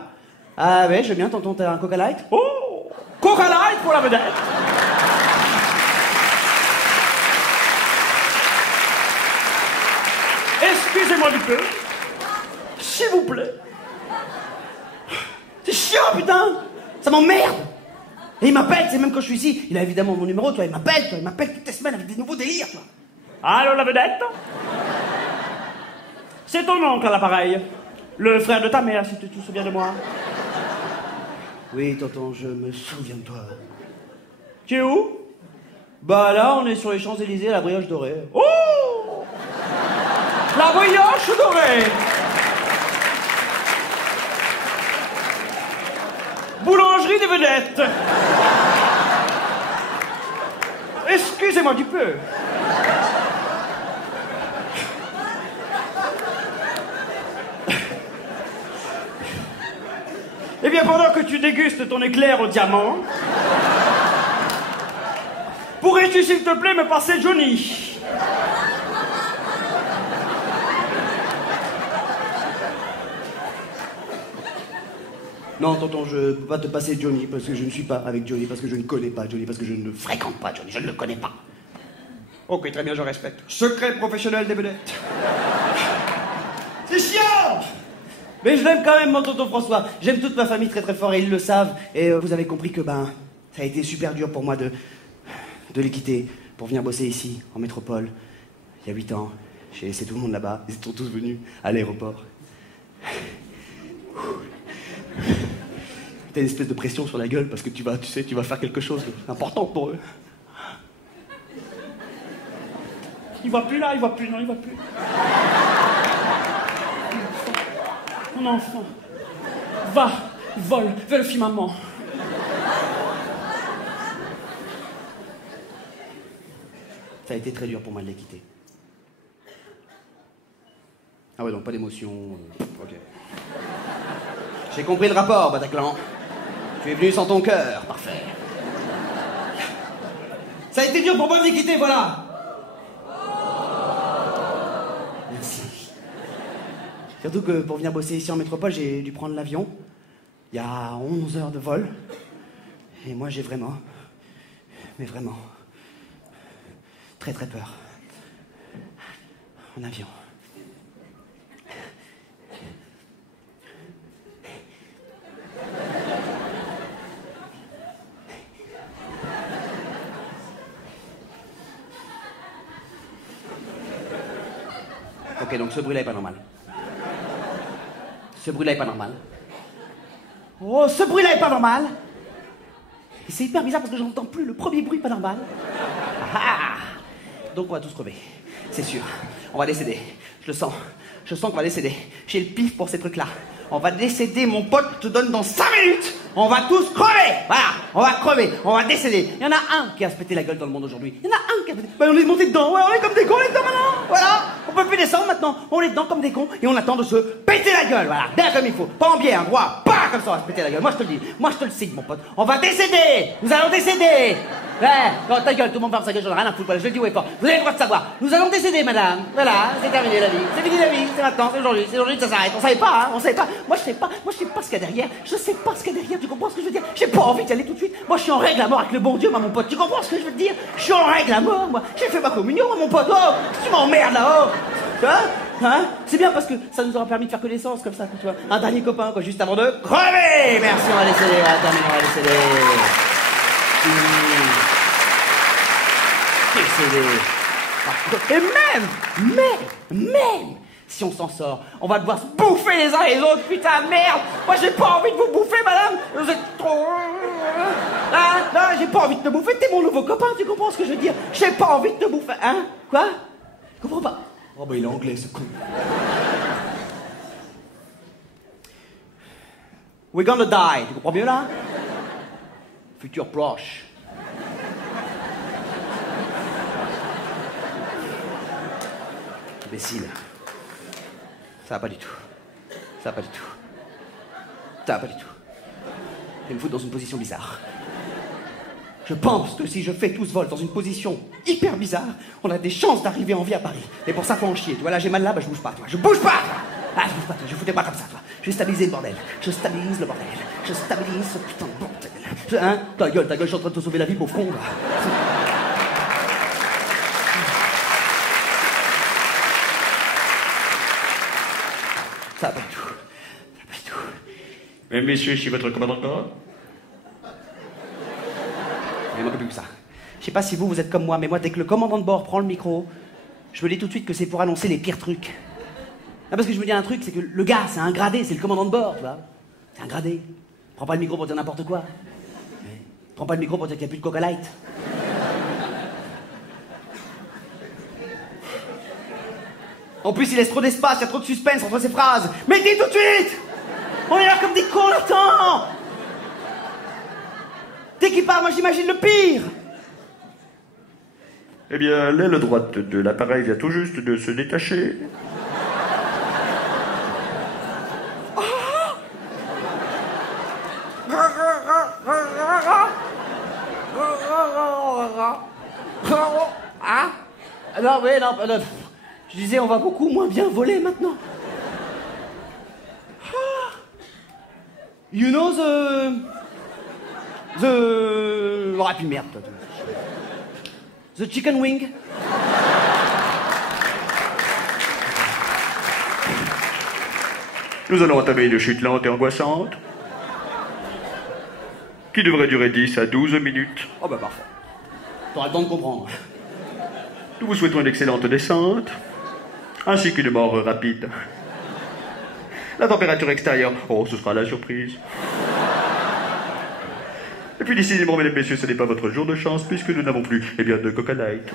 Ah ouais, je veux bien, tonton, t'as un coca light? Oh! Coca light pour la vedette! Excusez-moi du peu. S'il vous plaît. C'est chiant, putain. Ça m'emmerde. Et il m'appelle, c'est même quand je suis ici. Il a évidemment mon numéro, tu vois, il m'appelle toutes les semaines avec des nouveaux délires, tu vois. Allô, la vedette? C'est ton oncle à l'appareil. Le frère de ta mère, si tu te souviens de moi. Oui, tonton, je me souviens de toi. Tu es où? Bah là, on est sur les Champs-Élysées, la brioche dorée. Oh! La brioche dorée! Boulangerie des vedettes. Excusez-moi du peu. Eh bien, pendant que tu dégustes ton éclair au diamant, pourrais-tu, s'il te plaît, me passer Johnny? Non, tonton, je peux pas te passer Johnny parce que je ne suis pas avec Johnny, parce que je ne connais pas Johnny, parce que je ne fréquente pas Johnny, je ne le connais pas. Ok, très bien, je respecte. Secret professionnel des vedettes. C'est chiant! Mais je l'aime quand même, mon tonton François. J'aime toute ma famille très très fort et ils le savent. Et vous avez compris que, ça a été super dur pour moi de les quitter pour venir bosser ici, en métropole. Il y a 8 ans, j'ai laissé tout le monde là-bas. Ils sont tous venus à l'aéroport. T'as une espèce de pression sur la gueule parce que tu vas faire quelque chose d'important pour eux. Il voit plus là, il voit plus, non, il voit plus. Mon enfant, va, vole, vérifie maman. Ça a été très dur pour moi de les quitter. Ah ouais, donc pas d'émotion. Ok. J'ai compris le rapport, Bataclan. Tu es venu sans ton cœur, parfait. Ça a été dur pour moi de les quitter, voilà. Merci. Surtout que pour venir bosser ici en métropole, j'ai dû prendre l'avion. Il y a 11 heures de vol. Et moi, j'ai vraiment, mais vraiment, très très peur. En avion. Ok, donc ce bruit-là est pas normal. Ce bruit-là est pas normal. Oh, ce bruit-là est pas normal. Et c'est hyper bizarre parce que j'entends plus le premier bruit pas normal. Ah, donc on va tous crever, c'est sûr. On va décéder. Je le sens. Je sens qu'on va décéder. J'ai le pif pour ces trucs-là. On va décéder, mon pote, je te donne dans 5 minutes. On va tous crever. Voilà, on va crever, on va décéder. Il y en a un qui a se pété la gueule dans le monde aujourd'hui. Il y en a un qui a se pété. Ben, on est monté dedans, ouais, on est comme des cons, on est dedans maintenant. Voilà, on peut plus descendre maintenant. On est dedans comme des cons et on attend de se péter la gueule. Voilà, bien comme il faut. Pas en biais, un droit. Pas comme ça, on va se péter la gueule. Moi je te le dis, moi je te le signe, mon pote. On va décéder. Nous allons décéder. Ouais, non, ta gueule, tout le monde ferme sa gueule, j'en ai rien à foutre, voilà, je le dis haut et fort. Vous avez le droit de savoir. Nous allons décéder, madame. Voilà, c'est terminé la vie. C'est fini la vie, c'est maintenant, c'est aujourd'hui que ça s'arrête. On savait pas, hein, on savait pas. Moi, je sais pas ce qu'il y a derrière. Je sais pas ce qu'il y a derrière, tu comprends ce que je veux dire? J'ai pas envie d'y aller tout de suite. Moi, je suis en règle à mort avec le bon Dieu, moi, mon pote. Tu comprends ce que je veux te dire? Je suis en règle à mort, moi. J'ai fait ma communion, moi, mon pote. Oh, tu m'emmerdes là-haut. Hein? C'est bien parce que ça nous aura permis de faire connaissance comme ça, tu vois. Un dernier copain, quoi, juste avant de crever. Merci, on va décéder, voilà, terminé, on va décéder. Et même, si on s'en sort, on va devoir se bouffer les uns les autres, putain, merde. Moi, j'ai pas envie de vous bouffer, madame. Vous êtes trop... Là, j'ai pas envie de te bouffer, t'es mon nouveau copain, tu comprends ce que je veux dire? J'ai pas envie de te bouffer, hein? Quoi? Je comprends pas. Oh, bah, il est anglais, ce con. We're gonna die, tu comprends mieux, là? Futur proche. Imbécile. Ça va pas du tout. Ça va pas du tout. Ça va pas du tout. Je vais me foutre dans une position bizarre. Je pense que si je fais tout ce vol dans une position hyper bizarre, on a des chances d'arriver en vie à Paris. Et pour ça, faut en chier. Tu vois, là, j'ai mal là, bah, je bouge pas, toi. Je bouge pas, toi. Ah, je bouge pas, toi. Je foutais pas comme ça, toi. Je vais stabiliser le bordel. Je stabilise le bordel. Je stabilise ce putain de bordel. Hein? Ta gueule, je suis en train de te sauver la vie, pauvre con, là. Ça va pas du tout. Ça va pas du tout. Mais messieurs, je suis votre commandant de bord. Il manque plus que ça. Je sais pas si vous êtes comme moi, mais moi, dès que le commandant de bord prend le micro, je me dis tout de suite que c'est pour annoncer les pires trucs. Ah, parce que je me dis un truc, c'est que le gars, c'est un gradé, c'est le commandant de bord, tu vois. C'est un gradé. Prends pas le micro pour dire n'importe quoi. Prends pas le micro pour dire qu'il n'y a plus de Coca Light. En plus, il laisse trop d'espace, il y a trop de suspense entre ses phrases. Mais dis tout de suite! On est là comme des cons, attends! Dès qu'il parle, moi j'imagine le pire! Eh bien, l'aile droite de l'appareil vient tout juste de se détacher. Ah? Non, oui, non, non. Je disais, on va beaucoup moins bien voler maintenant. You know the... Oh, puis merde, toi. The chicken wing. Nous allons entamer une chute lente et angoissante, qui devrait durer 10 à 12 minutes. Oh bah parfait. T'auras le temps de comprendre. Nous vous souhaitons une excellente descente, ainsi qu'une mort rapide. La température extérieure, oh, ce sera la surprise. Et puis décidément, mesdames et messieurs, ce n'est pas votre jour de chance, puisque nous n'avons plus, eh bien, de Coca Light.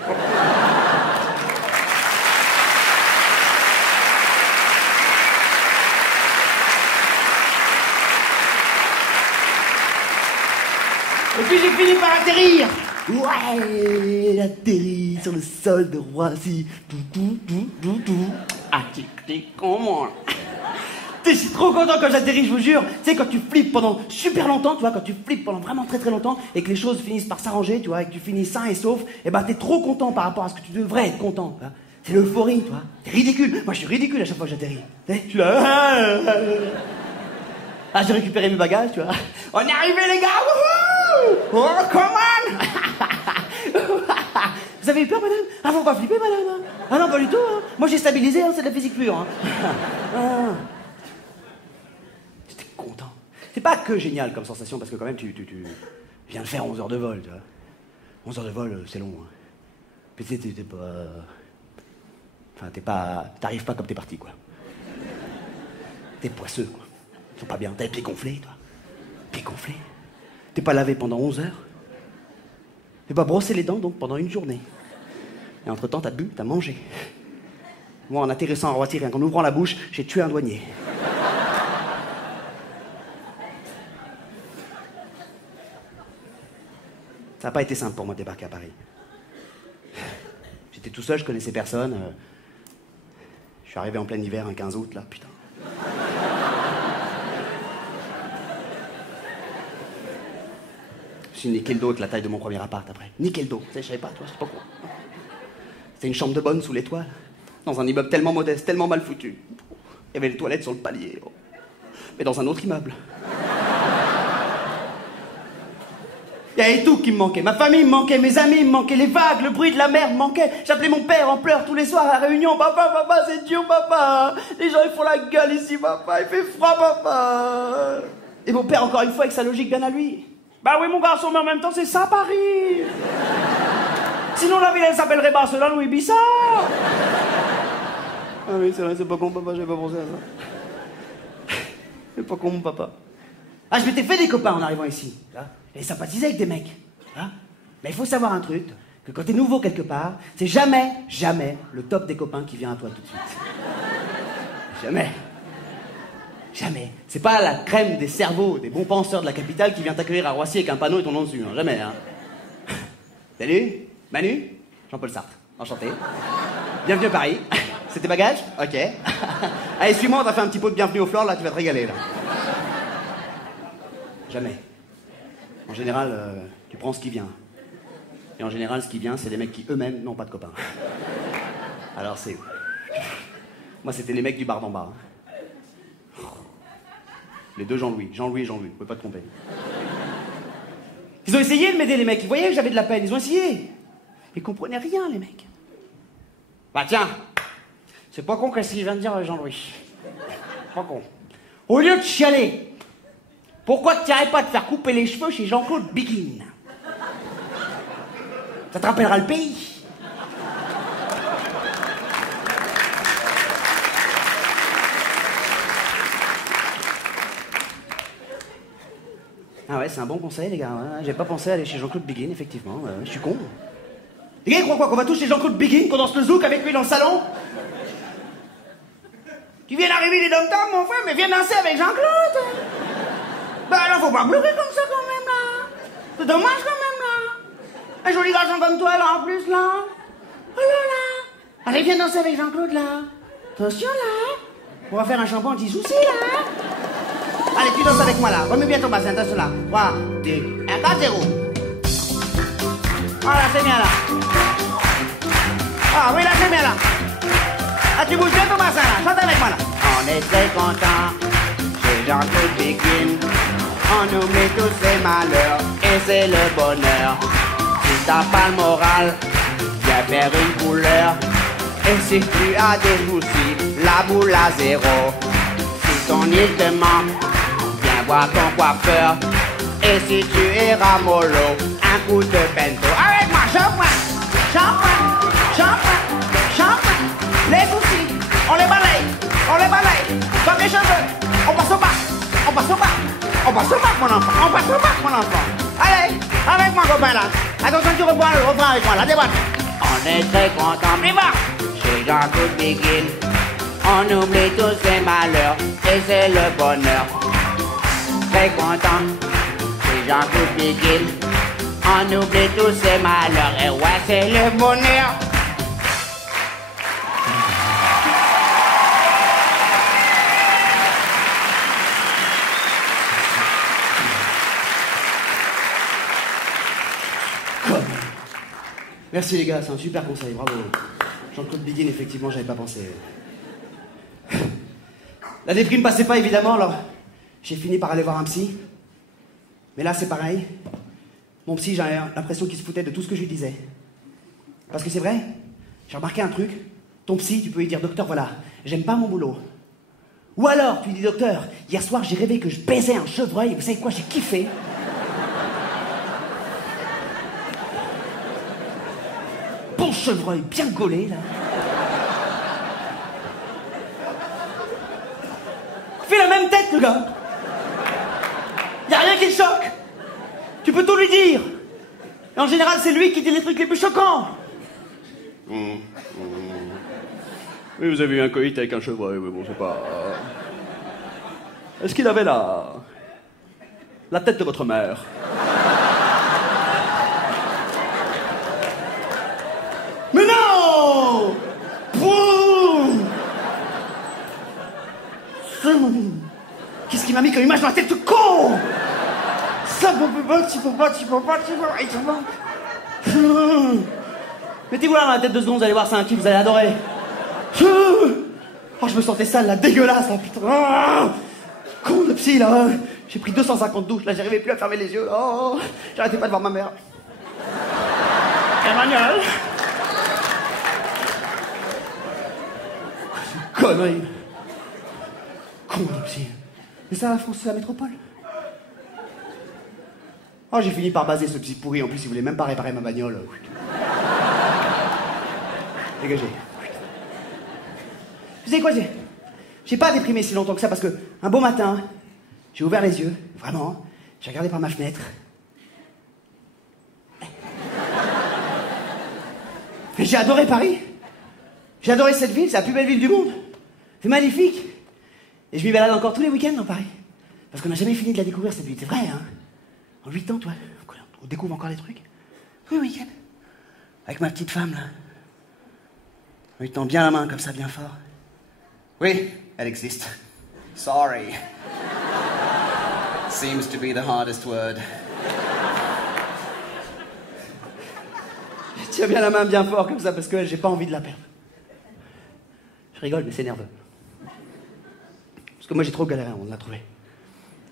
Et puis j'ai fini par atterrir. Ouais, il atterrit sur le sol de Roissy. Ah, t'es comment? Je suis trop content quand j'atterris, je vous jure. Tu sais, quand tu flippes pendant super longtemps, tu vois, quand tu flippes pendant vraiment très très longtemps et que les choses finissent par s'arranger, tu vois, et que tu finis sain et sauf, et ben t'es trop content par rapport à ce que tu devrais être content. Tu vois. C'est l'euphorie, tu vois. T'es ridicule. Moi, je suis ridicule à chaque fois que j'atterris. Tu sais, je suis là. Ah, j'ai récupéré mes bagages, tu vois. On est arrivé, les gars. Wouhou! Oh, come on! Vous avez eu peur, madame? Ah, faut pas flipper, madame. Ah non, pas du tout. Hein. Moi, j'ai stabilisé, hein, c'est de la physique pure. Hein. Ah. J'étais content. C'est pas que génial comme sensation, parce que quand même, tu viens de faire 11 heures de vol, tu vois. 11 heures de vol, c'est long. Hein. Puis tu sais, t'es pas... Enfin, t'arrives pas comme t'es parti, quoi. T'es poisseux, quoi. Ils sont pas bien. T'as les pieds gonflés, toi. Pieds gonflés. T'es pas lavé pendant 11 heures. T'es pas brossé les dents, donc, pendant une journée. Et entre-temps, t'as bu, t'as mangé. Moi, en atterrissant à Roissy, rien qu'en ouvrant la bouche, j'ai tué un douanier. Ça n'a pas été simple pour moi de débarquer à Paris. J'étais tout seul, je connaissais personne. Je suis arrivé en plein hiver, un 15 août, là, putain. Je suis niqué le dos avec la taille de mon premier appart après. Niqué le dos. Tu sais, je savais pas, toi, je sais pas quoi. C'était une chambre de bonne sous l'étoile. Dans un immeuble tellement modeste, tellement mal foutu. Il y avait les toilettes sur le palier. Mais dans un autre immeuble. Il y avait tout qui me manquait. Ma famille me manquait, mes amis me manquaient, les vagues, le bruit de la mer me manquait. J'appelais mon père en pleurs tous les soirs à la réunion. Papa, c'est dur, papa. Les gens, ils font la gueule ici, papa. Il fait froid, papa. Et mon père, encore une fois, avec sa logique bien à lui. Bah oui, mon garçon, mais en même temps, c'est ça, Paris. Sinon, la ville, elle s'appellerait Barcelone ou Ibiza. Ah oui, c'est vrai, c'est pas con, papa, j'avais pas pensé à ça. C'est pas con, mon papa. Ah, je m'étais fait des copains en arrivant ici. Là. Et sympathisé avec des mecs. Hein. Mais il faut savoir un truc, que quand t'es nouveau quelque part, c'est jamais, jamais le top des copains qui vient à toi tout de suite. Jamais. Jamais. C'est pas la crème des cerveaux, des bons penseurs de la capitale qui vient t'accueillir à Roissy avec un panneau et ton nom dessus. Hein. Jamais, hein. Salut, Manu, Jean-Paul Sartre. Enchanté. Bienvenue à Paris. C'est tes bagages? Ok. Allez, suis-moi, on t'a fait un petit pot de bienvenue aux fleurs, là, tu vas te régaler, là. Jamais. En général, tu prends ce qui vient. Et en général, ce qui vient, c'est des mecs qui eux-mêmes n'ont pas de copains. Alors c'est... Moi, c'était les mecs du bar d'en bas. Les deux Jean-Louis. Jean-Louis et Jean-Louis, vous pouvez pas te tromper. Ils ont essayé de m'aider, les mecs. Ils voyaient que j'avais de la peine. Ils ont essayé. Ils comprenaient rien, les mecs. Bah tiens, c'est pas con qu'est-ce qu'il vient de dire Jean-Louis. Pas con. Au lieu de chialer, pourquoi tu n'arrêtes pas de faire couper les cheveux chez Jean-Claude Biguin? Ça te rappellera le pays. Ah ouais, c'est un bon conseil, les gars. Hein. J'ai pas pensé à aller chez Jean-Claude Biguin, effectivement. Je suis con. Les gars, ils croient quoi? Qu'on va tous chez Jean-Claude Biguin, qu'on danse le zouk avec lui dans le salon? Tu viens d'arriver des dom-toms, mon frère, mais viens danser avec Jean-Claude. Bah alors, faut pas pleurer comme ça, quand même, là. C'est dommage, quand même, là. Un joli garçon comme toi, là, en plus, là. Oh là là. Allez, viens danser avec Jean-Claude, là. Attention, là. On va faire un shampoing anti-souci, là. Allez, tu danses avec moi, là. Remets bien ton bassin, attention, là. 3, 2, 1, 4, 0. Voilà, c'est bien, là. Ah, oui, là, c'est bien, là. Ah, tu bouges bien ton bassin, là. Chante avec moi, là. On est très contents chez Jean-Claude Biguin. On oublie tous ses malheurs et c'est le bonheur. Si t'as pas le moral, viens faire une couleur. Et si tu as des soucis, la boule à zéro. Si ton île te manque, viens voir ton coiffeur. Et si tu es ramollo, un coup de bento. Avec moi, shampoing, shampoing, shampoing, shampoing. Les soucis, on les balaye, comme les cheveux. On passe au bas, on passe au bas, on passe au bas, mon enfant, on passe au bas, mon enfant. Allez, avec moi, copain, là. Attention, tu reprends le refrain avec moi, là, débat. On est très contents, mais va, chez Jean-Claude Biguin. On oublie tous ses malheurs, et c'est le bonheur. Très content, chez Jean-Claude Biguin. On oublie tous ses malheurs, et ouais, c'est le bonheur. Merci les gars, c'est un super conseil, bravo. Jean-Claude Biguin, effectivement, j'avais pas pensé. La déprime passait pas, évidemment, alors j'ai fini par aller voir un psy. Mais là, c'est pareil. Mon psy, j'ai l'impression qu'il se foutait de tout ce que je lui disais. Parce que c'est vrai, j'ai remarqué un truc. Ton psy, tu peux lui dire, docteur, voilà, j'aime pas mon boulot. Ou alors, tu lui dis, docteur, hier soir, j'ai rêvé que je baisais un chevreuil, et vous savez quoi, j'ai kiffé. Bon chevreuil, bien gaulé, là. Il fait la même tête, le gars. Y a rien qui le choque. Tu peux tout lui dire. Et en général, c'est lui qui dit les trucs les plus choquants. Oui, vous avez eu un coït avec un chevreuil, mais bon, c'est pas... Est-ce qu'il avait la tête de votre mère? Mais non! Boum! Qu'est-ce qui m'a mis comme image dans la tête de con? Ça peut pas, tu peux pas. Mettez-vous là dans la tête 2 secondes, vous allez voir, c'est un kiff, vous allez adorer. Oh, je me sentais sale, là, dégueulasse, là, putain. Ah, con de psy, là. J'ai pris 250 douches, là, j'arrivais plus à fermer les yeux. Oh, j'arrêtais pas de voir ma mère. Emmanuel. Connerie. Con de psy. Mais ça, la France, c'est la métropole. Oh, j'ai fini par baser ce psy pourri. En plus, il voulait même pas réparer ma bagnole. Dégagez. Vous savez quoi, j'ai pas déprimé si longtemps que ça parce que un beau matin, j'ai ouvert les yeux, vraiment, j'ai regardé par ma fenêtre. Et j'ai adoré Paris. J'ai adoré cette ville, c'est la plus belle ville du monde. C'est magnifique. Et je m'y balade encore tous les week-ends dans Paris. Parce qu'on n'a jamais fini de la découvrir, cette ville. C'est vrai, hein. En 8 ans, toi, on découvre encore des trucs. Tous les week-ends. Avec ma petite femme, là. On lui tend bien la main, comme ça, bien fort. Oui, elle existe. Sorry. Seems to be the hardest word. Je tiens bien la main bien fort, comme ça, parce que j'ai pas envie de la perdre. Je rigole, mais c'est nerveux. Parce que moi, j'ai trop galéré avant de la trouver.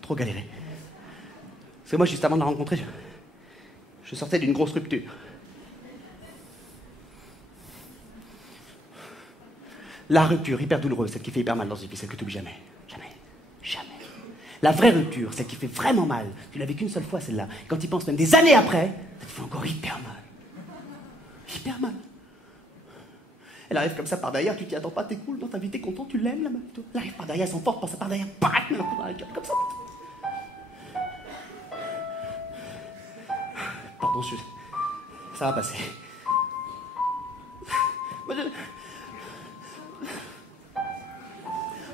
Trop galéré. Parce que moi, juste avant de la rencontrer, je sortais d'une grosse rupture. La rupture, hyper douloureuse, celle qui fait hyper mal dans une vie, celle que tu oublies jamais. Jamais. Jamais. La vraie rupture, celle qui fait vraiment mal. Tu l'as vécue qu'une seule fois, celle-là. Quand tu y penses même des années après, ça te fait encore hyper mal. Hyper mal. Elle arrive comme ça par derrière, tu t'y attends pas, t'es cool dans ta vie, t'es content, tu l'aimes la meuf. Elle arrive par derrière, elle s'emporte, pense à par derrière, bam, elle met un coup dans la gueule, comme ça. Pardon, ça va passer.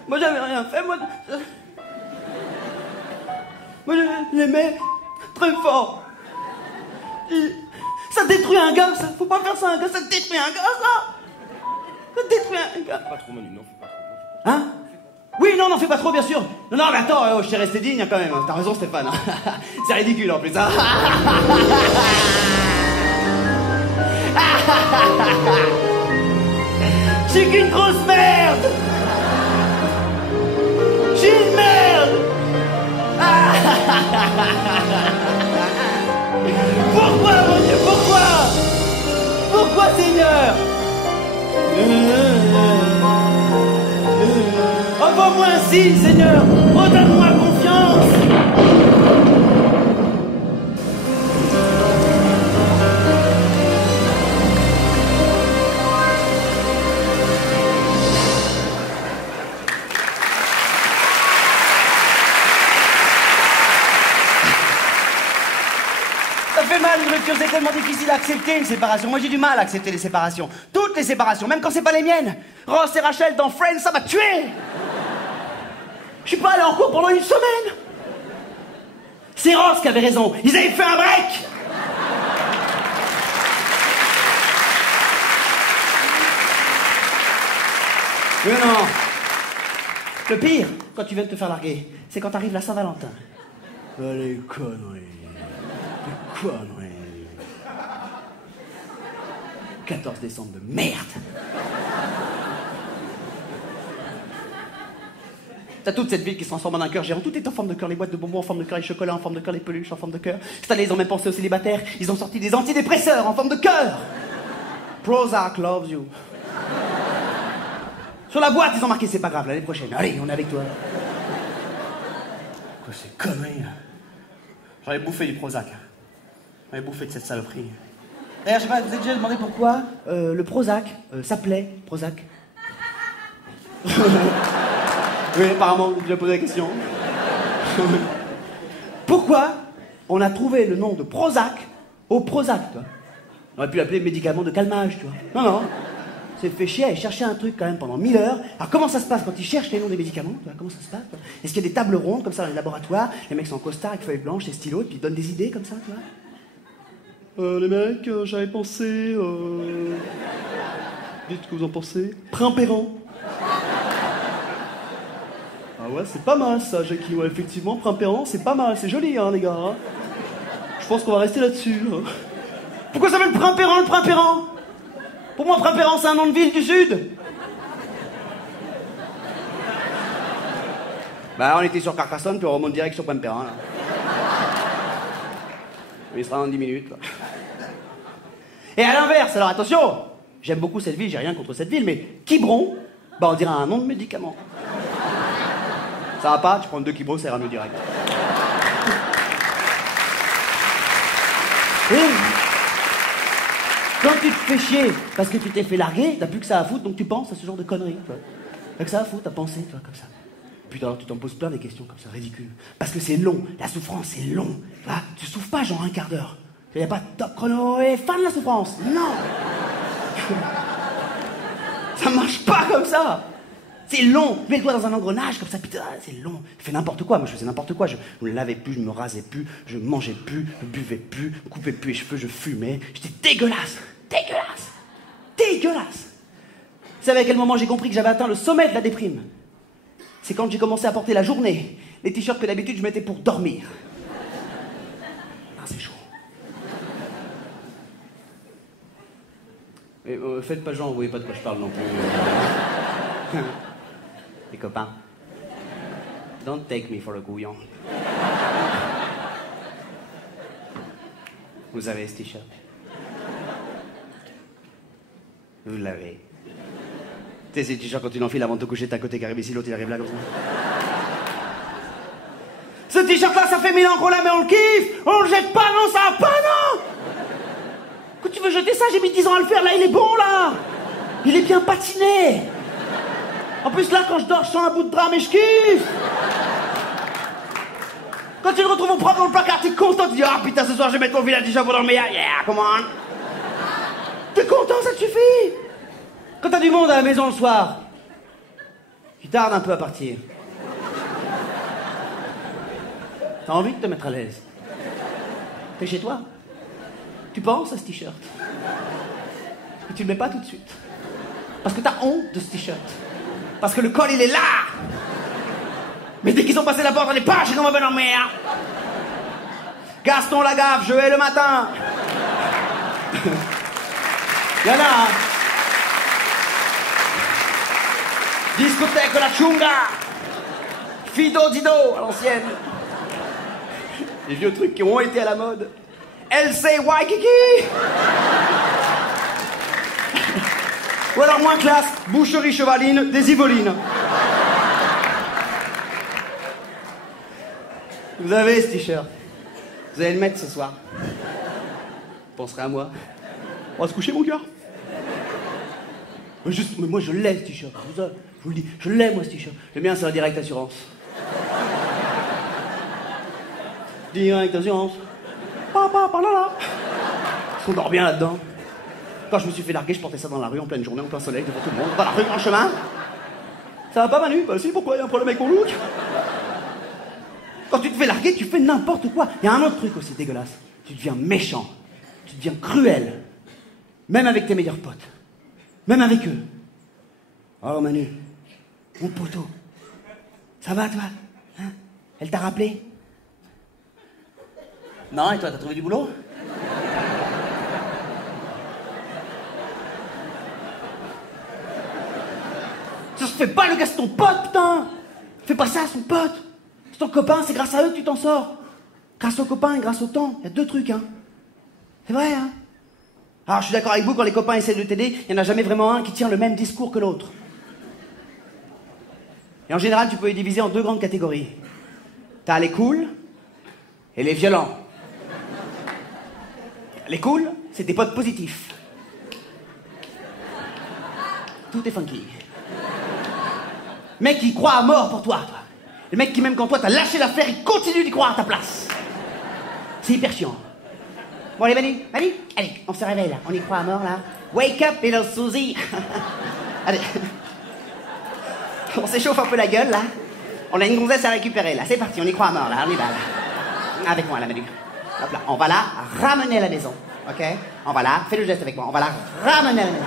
Moi j'avais rien fait, moi je l'aimais très fort. Ça détruit un gars, ça. Faut pas faire ça à un gars, ça détruit un gars, ça. Ça détruit un gars. Pas trop, Manu, non, fais pas trop. Hein? Oui, non, n'en fais pas trop, bien sûr. Non, non, mais attends, je t'ai resté digne hein, quand même. T'as raison, Stéphane. C'est ridicule en plus. Hein. Je suis qu'une grosse merde. Je suis une merde. Pourquoi, mon Dieu, pourquoi? Pourquoi, Seigneur? Envoie-moi un signe, Seigneur. Redonne-moi confiance. Ça fait mal une rupture, c'est tellement difficile à accepter une séparation. Moi j'ai du mal à accepter les séparations. Toutes les séparations, même quand c'est pas les miennes. Ross et Rachel dans Friends, ça m'a tué. Je suis pas allé en cours pendant une semaine. C'est Ross qui avait raison. Ils avaient fait un break. Mais non. Le pire, quand tu viens de te faire larguer, c'est quand t'arrives la Saint-Valentin. Les conneries. Les conneries. 14 décembre de merde. T'as toute cette ville qui se transforme en un cœur géant. Tout est en forme de cœur. Les boîtes de bonbons en forme de cœur, les chocolats en forme de cœur, les peluches en forme de cœur. Cette année, ils ont même pensé aux célibataires. Ils ont sorti des antidépresseurs en forme de cœur. Prozac loves you. Sur la boîte, ils ont marqué c'est pas grave, l'année prochaine. Allez, on est avec toi. Quoi, c'est connerie. J'en ai bouffé du Prozac. J'en ai bouffé de cette saloperie. D'ailleurs, je sais pas, vous avez déjà demandé pourquoi le Prozac s'appelait Prozac? Oui, apparemment, j'ai déjà posé la question. Pourquoi on a trouvé le nom de Prozac au Prozac, toi? On aurait pu l'appeler médicament de calmage, tu vois. Non, non. C'est fait chier à aller chercher un truc quand même pendant 1000 heures. Alors comment ça se passe quand ils cherchent les noms des médicaments, tu vois? Comment ça se passe, toi? Est-ce qu'il y a des tables rondes comme ça dans les laboratoires? Les mecs sont en costard avec feuilles blanches et stylos et puis ils donnent des idées comme ça, tu vois? Les mecs, j'avais pensé... Dites ce que vous en pensez. Primpéran. Ah ouais, c'est pas mal ça, Jackie. Ouais, effectivement, Primpéran, c'est pas mal. C'est joli, hein, les gars. Hein. Je pense qu'on va rester là-dessus. Hein. Pourquoi ça s'appelle Primpéran, le Primpéran? Pour moi, Primpéran, c'est un nom de ville du Sud. Bah, on était sur Carcassonne, puis on remonte direct sur Primpéran, là. Il sera dans 10 minutes, là. Et à l'inverse, alors attention, j'aime beaucoup cette ville, j'ai rien contre cette ville, mais Quiberon, bah on dirait un nom de médicament. Ça va pas? Tu prends 2 Quiberon, ça ira mieux direct. Et quand tu te fais chier parce que tu t'es fait larguer, t'as plus que ça à foutre, donc tu penses à ce genre de conneries. T'as que ça à foutre, t'as pensé, toi, comme ça. Putain, alors tu t'en poses plein des questions comme ça, ridicules. Parce que c'est long, la souffrance, c'est long. Tu souffres pas genre un quart d'heure. Il n'y a pas de top chrono et fin de la souffrance. Non. Ça marche pas comme ça. C'est long. Mets-le doigt dans un engrenage comme ça, putain, c'est long. Je fais n'importe quoi, moi je faisais n'importe quoi. Je me lavais plus, je me rasais plus, je mangeais plus, je buvais plus, je coupais plus les cheveux, je fumais. J'étais dégueulasse. Dégueulasse. Dégueulasse. Vous savez à quel moment j'ai compris que j'avais atteint le sommet de la déprime? C'est quand j'ai commencé à porter la journée les t-shirts que d'habitude je mettais pour dormir. Ah, c'est chaud. Mais faites pas genre, vous voyez pas de quoi je parle non plus. Les copains. Don't take me for a couillon. Vous avez ce t-shirt. Vous l'avez. Tu sais, ces t-shirts quand tu l'enfiles avant de te coucher, t'as un côté qui arrive ici, l'autre il arrive là comme ça. Ce t-shirt-là, ça fait 1000 ans qu'on l'a, mais on le kiffe. On le jette pas, non, ça va pas, non. Quand tu veux jeter ça, j'ai mis 10 ans à le faire, là, il est bon, là. Il est bien patiné. En plus, là, quand je dors, je sens un bout de drap, mais je kiffe. Quand tu le retrouves au propre dans le placard, t'es content, tu dis, ah putain, ce soir, je vais mettre mon vilain t-shirt pour dormir. Yeah, come on. T'es content, ça te suffit. Quand t'as du monde à la maison le soir, tu tardes un peu à partir. T'as envie de te mettre à l'aise. T'es chez toi. Tu penses à ce t-shirt. Et tu le mets pas tout de suite. Parce que t'as honte de ce t-shirt. Parce que le col, il est là. Mais dès qu'ils ont passé la porte, on est pas chez comment ben dormir. Gaston Lagaffe, je vais le matin. Y'en a, hein. Discothèque la Chunga. Fido Dido, à l'ancienne. Les vieux trucs qui ont été à la mode. LC Waikiki. Ou alors moins classe, boucherie chevaline des Yvelines. Vous avez ce t-shirt. Vous allez le mettre ce soir. Vous penserez à moi. On va se coucher, mon gars. Mais moi, je l'ai, ce t-shirt. Je vous le dis, je l'ai, moi, ce t-shirt. Le mien, c'est la Direct Assurance. Direct Assurance. Papa, là. On dort bien là-dedans. Quand je me suis fait larguer, je portais ça dans la rue en pleine journée, en plein soleil, devant tout le monde, dans la rue, en chemin. Ça va pas, Manu? Bah si, pourquoi? Y a un problème avec mon look? Quand tu te fais larguer, tu fais n'importe quoi. Il y a un autre truc aussi dégueulasse. Tu deviens méchant. Tu deviens cruel. Même avec tes meilleurs potes. Même avec eux. Oh Manu, mon poteau. Ça va toi? Hein? Elle t'a rappelé? Non, et toi, t'as trouvé du boulot? Ça se fait pas, le gars, c'est ton pote, putain! Fais pas ça à son pote! C'est ton copain, c'est grâce à eux que tu t'en sors. Grâce au copain et grâce au temps. Il y a deux trucs, hein. C'est vrai, hein. Alors, je suis d'accord avec vous, quand les copains essaient de t'aider, il n'y en a jamais vraiment un qui tient le même discours que l'autre. Et en général, tu peux les diviser en deux grandes catégories. T'as les cools et les violents. Les cools, c'est tes potes positifs. Tout est funky. Mec qui croit à mort pour toi. Le mec qui, même quand toi t'as lâché l'affaire, il continue d'y croire à ta place. C'est hyper chiant. Bon, allez, Manu, allez, on se réveille là. On y croit à mort là. Wake up, little Suzy. Allez. On s'échauffe un peu la gueule là. On a une gonzesse à récupérer là. C'est parti, on y croit à mort là. On y va là. Avec moi là, Manu. Hop là. On va la ramener à la maison. Ok? On va là. Fais le geste avec moi. On va la ramener à la maison.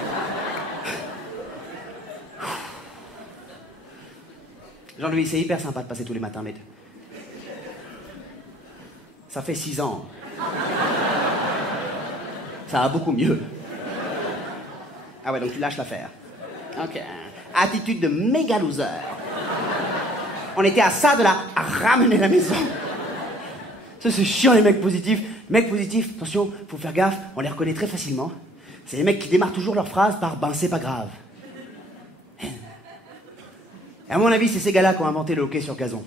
Jean-Louis, c'est hyper sympa de passer tous les matins, mais... Ça fait 6 ans. Ça va beaucoup mieux. Ah ouais, donc tu lâches l'affaire. Ok. Attitude de méga loser. On était à ça de la ramener à la maison. Ça, c'est chiant, les mecs positifs. Mecs positifs, attention, faut faire gaffe, on les reconnaît très facilement. C'est les mecs qui démarrent toujours leurs phrases par « ben, c'est pas grave ». Et à mon avis, c'est ces gars-là qui ont inventé le hockey sur gazon.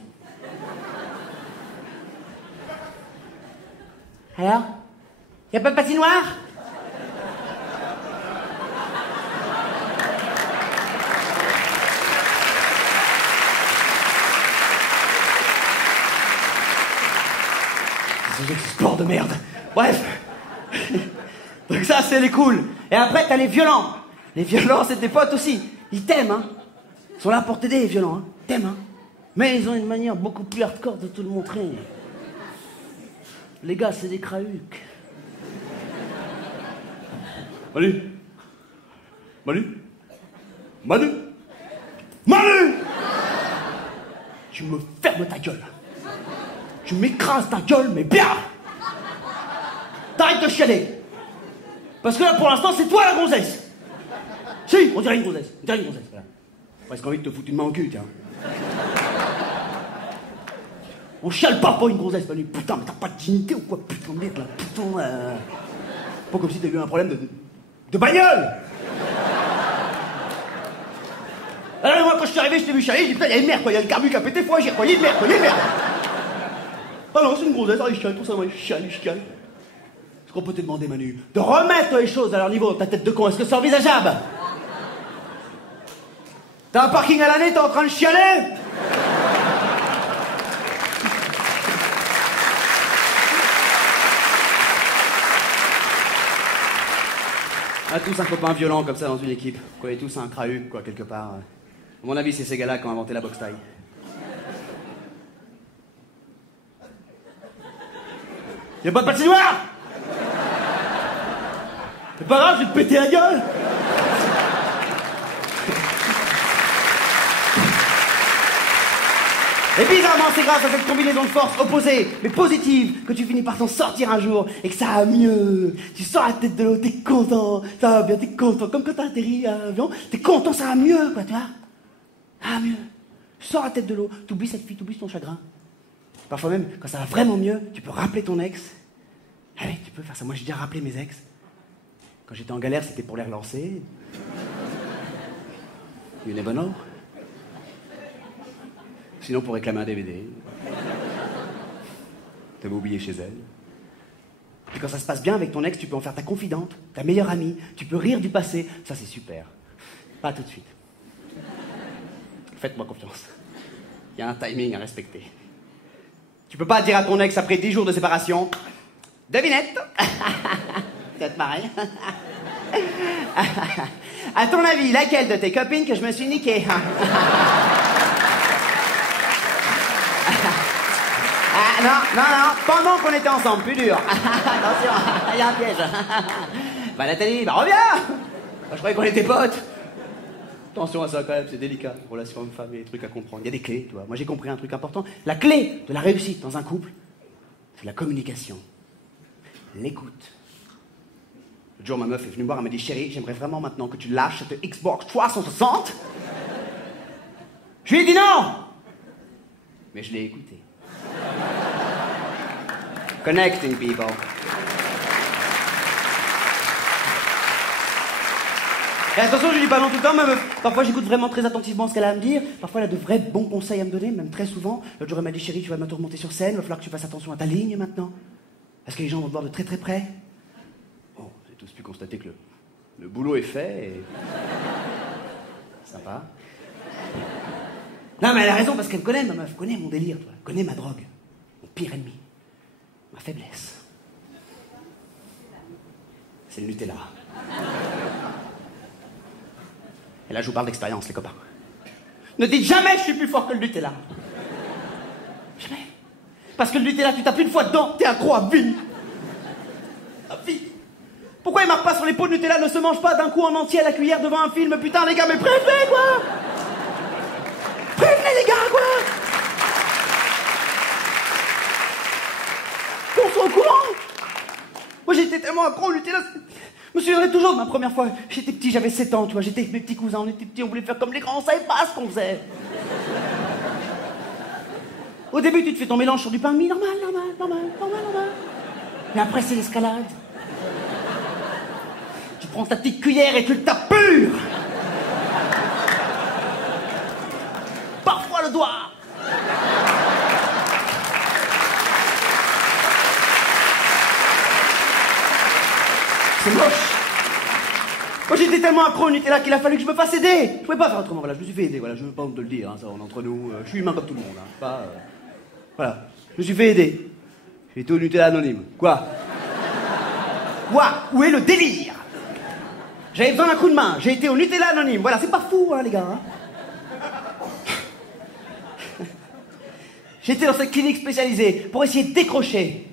Alors? Y a pas de patinoire? C'est ce sport de merde. Bref. Donc ça, c'est les cools. Et après, t'as les violents. Les violents, c'est tes potes aussi. Ils t'aiment, hein. Ils sont là pour t'aider, les violents, hein. T'aimes, hein. Mais ils ont une manière beaucoup plus hardcore de te le montrer. Les gars, c'est des crahucs. Manu. Tu me fermes ta gueule. Tu m'écrases ta gueule, mais bien. T'arrêtes de chialer. Parce que là, pour l'instant, c'est toi la gonzesse. Si, on dirait une gonzesse. Voilà. Presque envie de te foutre une main au cul, tiens. On chiale pas pour une gonzesse, Manu. Putain, mais t'as pas de dignité ou quoi? Putain, merde, là. Putain, Pas comme si t'avais eu un problème de bagnole. quand je suis arrivé, je t'ai vu chialer, j'ai dit putain, il y a une merde, quoi, il y a le carbu qui a pété, faut agir, quoi, il y a une merde, quoi, il y a une merde. Ah non, c'est une grossesse, il chiale, tout ça, il chiale. Est-ce qu'on peut te demander, Manu, de remettre les choses à leur niveau, ta tête de con, est-ce que c'est envisageable? T'as un parking à l'année, t'es en train de chialer? On a tous un copain violent comme ça dans une équipe. On connaît tous un crahuc, quoi, quelque part. À mon avis, c'est ces gars-là qui ont inventé la boxe taille. Y'a pas de patinoire? C'est pas grave, je vais te péter la gueule. Et bizarrement, c'est grâce à cette combinaison de forces opposées, mais positives, que tu finis par t'en sortir un jour et que ça va mieux. Tu sors la tête de l'eau, t'es content, ça va bien, t'es content. Comme quand t'as atterri à l'avion, t'es content, ça va mieux, quoi, tu vois. Ça va mieux. Tu sors la tête de l'eau, t'oublies cette fille, t'oublies ton chagrin. Parfois même, quand ça va vraiment mieux, tu peux rappeler ton ex. Ah oui, tu peux faire ça. Moi, j'ai déjà rappelé mes ex. Quand j'étais en galère, c'était pour les relancer. You never know. Sinon, pour réclamer un DVD. T'avais oublié chez elle. Puis quand ça se passe bien avec ton ex, tu peux en faire ta confidente, ta meilleure amie. Tu peux rire du passé. Ça, c'est super. Pas tout de suite. Faites-moi confiance. Il y a un timing à respecter. Tu peux pas dire à ton ex après 10 jours de séparation... Devinette. Peut-être pareil. À ton avis, laquelle de tes copines que je me suis niquée? Non, pendant qu'on était ensemble, plus dur. Attention, il y a un piège. Bah Nathalie, bah reviens. Bah, je croyais qu'on était potes. Attention à ça quand même, c'est délicat. Relation homme-femme, il y a des trucs à comprendre. Il y a des clés, tu vois. Moi j'ai compris un truc important. La clé de la réussite dans un couple, c'est la communication. L'écoute. Le jour, ma meuf est venue me voir, elle m'a dit chérie, j'aimerais vraiment maintenant que tu lâches cette Xbox 360. Je lui ai dit non. Mais je l'ai écouté. Connecting people. Et attention, je dis pas non tout le temps, mais parfois j'écoute vraiment très attentivement ce qu'elle a à me dire. Parfois elle a de vrais bons conseils à me donner, même très souvent. L'autre jour elle m'a dit chérie, tu vas bientôt remonter sur scène, il va falloir que tu fasses attention à ta ligne maintenant. Parce que les gens vont te voir de très très près. Bon, j'ai tous pu constater que le boulot est fait et... Sympa. Non mais elle a raison parce qu'elle me connaît, ma meuf, connaît mon délire, toi. Elle connaît ma drogue, mon pire ennemi, ma faiblesse. C'est le Nutella. Et là je vous parle d'expérience les copains. Ne dites jamais je suis plus fort que le Nutella. Jamais. Parce que le Nutella, tu tapes une fois dedans, t'es accro à vie. À vie. Pourquoi il marque pas sur les pots de Nutella ne se mange pas d'un coup en entier à la cuillère devant un film? Putain les gars, mais prévenez quoi. Prévenez les gars quoi. Qu'on soit au courant. Moi j'étais tellement accro au Nutella. Je me souviendrai toujours de ma première fois. J'étais petit, j'avais 7 ans, tu vois, j'étais avec mes petits cousins, on était petits, on voulait faire comme les grands, on savait pas ce qu'on faisait. Au début, tu te fais ton mélange sur du pain de mie, normal. Mais après, c'est l'escalade. Tu prends ta petite cuillère et tu le tapes pur. Parfois le doigt. C'est moche. Moi, j'étais tellement accro au Nutella qu'il a fallu que je me fasse aider. Je pouvais pas faire autrement, voilà, je me suis fait aider, voilà, je veux pas honte de le dire, hein, ça, on est entre nous, je suis humain comme tout le monde, hein, pas... Voilà, je me suis fait aider. J'ai été au Nutella anonyme. Quoi? Où est le délire? J'avais besoin d'un coup de main, j'ai été au Nutella anonyme. Voilà, c'est pas fou, hein, les gars. Hein. J'étais dans cette clinique spécialisée pour essayer de décrocher.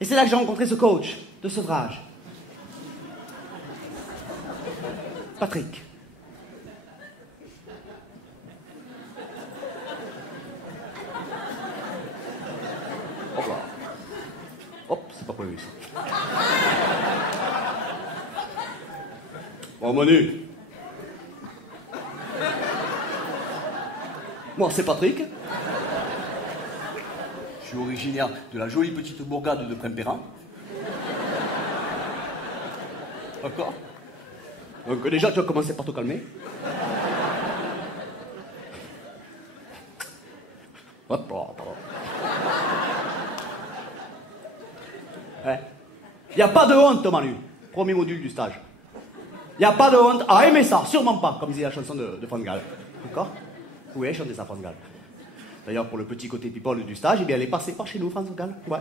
Et c'est là que j'ai rencontré ce coach de sevrage. Patrick. Hop là. Hop, c'est pas prévu ça. Bon, Manu. Moi, c'est Patrick. Je suis originaire de la jolie petite bourgade de Prempéran. D'accord. Donc déjà, tu vas commencer par te calmer. Hop, pardon. Ouais. Il n'y a pas de honte, Manu. Premier module du stage. Il n'y a pas de honte à aimer ça, sûrement pas, comme disait la chanson de France Gall. D'accord? Vous pouvez chanter ça, France Gall. D'ailleurs, pour le petit côté people du stage, eh bien, elle est passée par chez nous, France Gall. Ouais.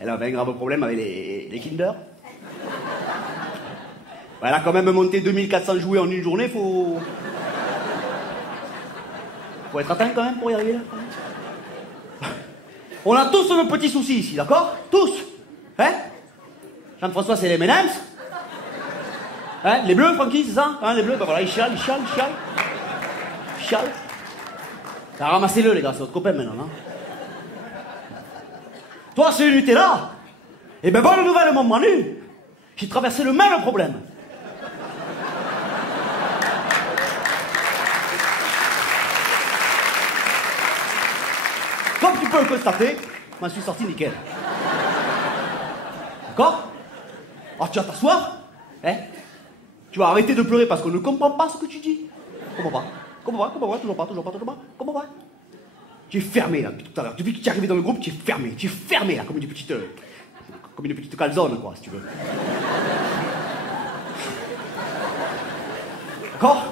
Elle avait un grave problème avec les Kinder. Elle a quand même monté 2400 jouets en une journée, faut être atteint quand même pour y arriver là. On a tous nos petits soucis ici, d'accord? Tous. Hein? Jean-François, c'est les M&M's. Hein? Les bleus, Francky, c'est ça? Hein, les bleus, ben voilà, ils chialent. Ben, ramassez-le, les gars, c'est votre copain maintenant. Hein? Toi, c'est le Nutella. Eh ben, bonne nouvelle, mon Manu. J'ai traversé le même problème. Comme tu peux le constater, je m'en suis sorti nickel. D'accord? Alors tu vas t'asseoir, hein? Tu vas arrêter de pleurer parce qu'on ne comprend pas ce que tu dis. Comment pas? Toujours pas. Tu es fermé là depuis tout à l'heure. Depuis que tu es arrivé dans le groupe, tu es fermé là, comme une petite calzone, quoi, si tu veux. D'accord?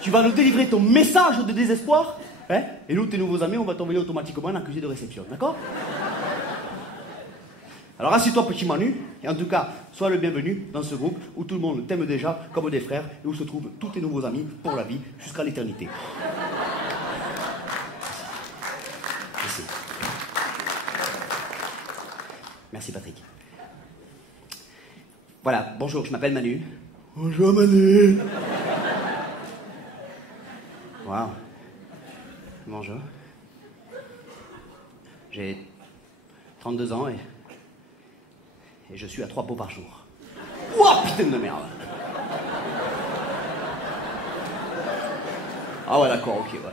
Tu vas nous délivrer ton message de désespoir, hein? Et nous, tes nouveaux amis, on va t'envoyer automatiquement un accusé de réception, d'accord? Alors assieds-toi, petit Manu, et en tout cas, sois le bienvenu dans ce groupe où tout le monde t'aime déjà comme des frères et où se trouvent tous tes nouveaux amis pour la vie jusqu'à l'éternité. Merci. Merci, Patrick. Voilà, bonjour, je m'appelle Manu. Bonjour, Manu. Waouh. Bonjour. J'ai 32 ans et je suis à 3 pots par jour. Ouah, putain de merde. Ah ouais, d'accord, ok, ouais.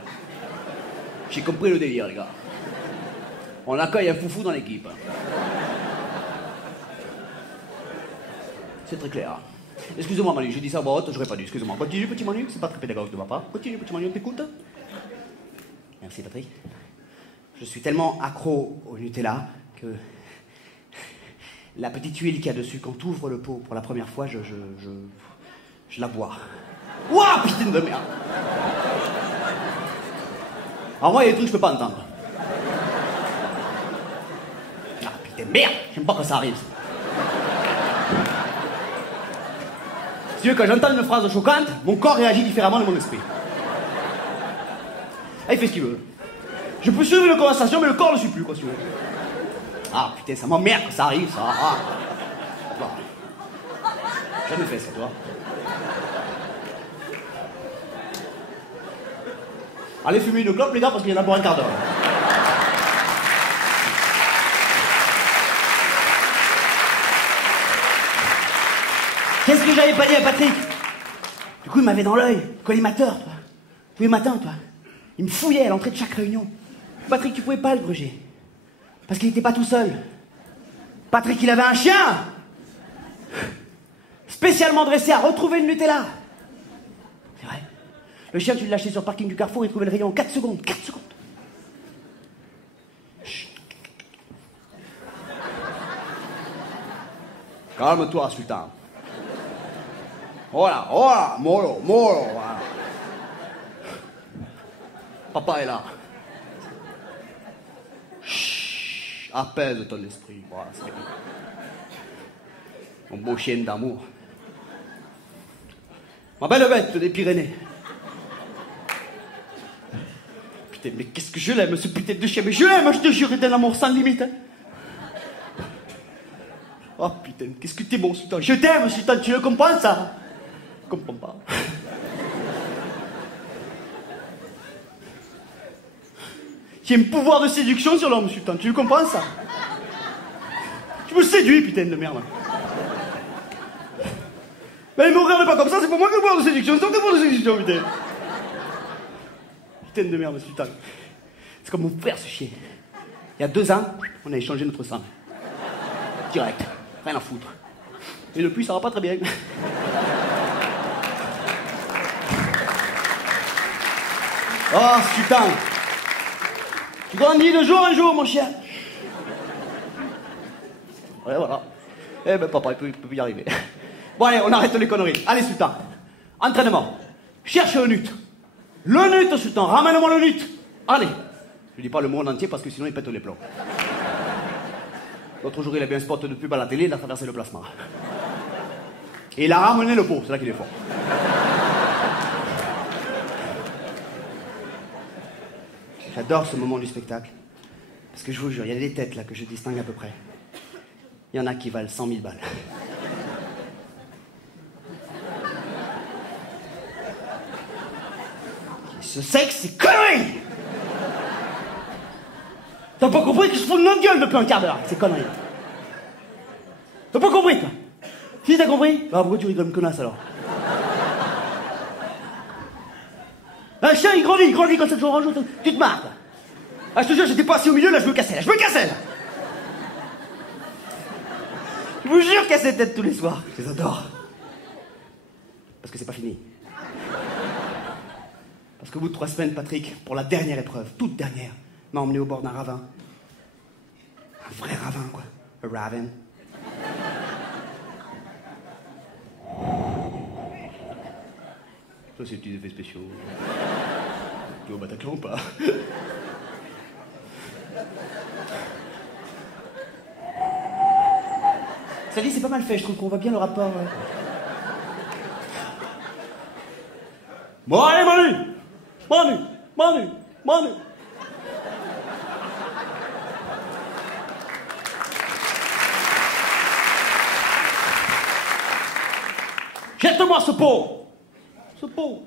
J'ai compris le délire, les gars. On accueille un foufou dans l'équipe. C'est très clair. Excusez-moi, Manu, j'ai dit ça à voix haute, j'aurais pas dû. Excusez-moi. Continue, petit Manu, c'est pas très pédagogue de ma part. Continue, petit Manu, on t'écoute. Merci, Patrick. Je suis tellement accro au Nutella que la petite huile qu'il y a dessus, quand tu ouvres le pot pour la première fois, je la bois. Ouah, putain de merde. Alors moi, il y a des trucs que je peux pas entendre. Ah, putain de merde, j'aime pas quand ça arrive. Si tu veux, quand j'entends une phrase choquante, mon corps réagit différemment de mon esprit. Ah, il fait ce qu'il veut. Je peux suivre une conversation, mais le corps ne suit plus, quoi, si tu veux. Ah, putain, ça m'emmerde quand ça arrive, ça. Ah. Bon. Jamais fait ça, toi. Allez fumer une clope, les gars, parce qu'il y en a pour un quart d'heure. Qu'est-ce que j'avais pas dit à Patrick? Du coup, il m'avait dans l'œil, collimateur, toi. Tous les matins, toi. Il me fouillait à l'entrée de chaque réunion. Patrick, tu pouvais pas le gruger. Parce qu'il n'était pas tout seul. Patrick, il avait un chien spécialement dressé à retrouver le Nutella. C'est vrai. Le chien, tu l'as lâché sur le parking du Carrefour, il trouvait le rayon en 4 secondes. 4 secondes. Chut. Calme-toi, Sultan. Voilà, mollo, voilà. Papa est là. Chut, apaise ton esprit. Voilà, c'est mon beau chien d'amour. Ma belle bête des Pyrénées. Putain, mais qu'est-ce que je l'aime, ce putain de chien. Mais je l'aime, je te jure, c'est un amour sans limite. Hein. Oh putain, qu'est-ce que t'es bon, Sultan. Je t'aime, Sultan, tu le comprends, ça? Je comprends pas. J'ai un pouvoir de séduction sur l'homme, Sultan, tu le comprends, ça? Tu me séduis, putain de merde. Mais ne me regarde pas comme ça, c'est pour moi que le pouvoir de séduction, c'est ton pouvoir de séduction, putain. Putain de merde, Sultan. C'est comme mon frère, ce chien. Il y a 2 ans, on a échangé notre sang. Direct, rien à foutre. Et depuis, ça va pas très bien. Oh, Sultan. Tu grandis de jour en jour, mon chien. Ouais, voilà. Eh ben, papa, il peut y arriver. Bon, allez, on arrête les conneries. Allez, Sultan. Entraînement. Cherche le nut. Le nut, Sultan. Ramène-moi le nut. Allez. Je dis pas le mot en entier parce que sinon il pète les plombs. L'autre jour, il a vu un spot de pub à la télé, il a traversé le plasma. Et il a ramené le pot, c'est là qu'il est fort. J'adore ce moment du spectacle. Parce que je vous jure, il y a des têtes là que je distingue à peu près. Il y en a qui valent 100 000 balles. Ce sexe, c'est connerie! T'as pas compris que je fous de notre gueule depuis un quart d'heure? C'est connerie. T'as pas compris, toi? Si t'as compris? Bah pourquoi tu rigoles comme connasse alors? Un chien il grandit quand 7 jours en jour, tu te marres. Ah je te jure, j'étais pas assis au milieu, là je me cassais, là. Je vous jure qu'à cette tête tous les soirs, je les adore. Parce que c'est pas fini. Parce qu'au bout de 3 semaines, Patrick, pour la dernière épreuve, toute dernière, m'a emmené au bord d'un ravin. Un vrai ravin, quoi. Un ravin. Ça, c'est des petits effets spéciaux. Tu es au Bataclan ou pas? Ça dit, c'est pas mal fait, je trouve qu'on voit bien le rapport. Bon, allez, Manu. Jette-moi ce pot. Ce pot.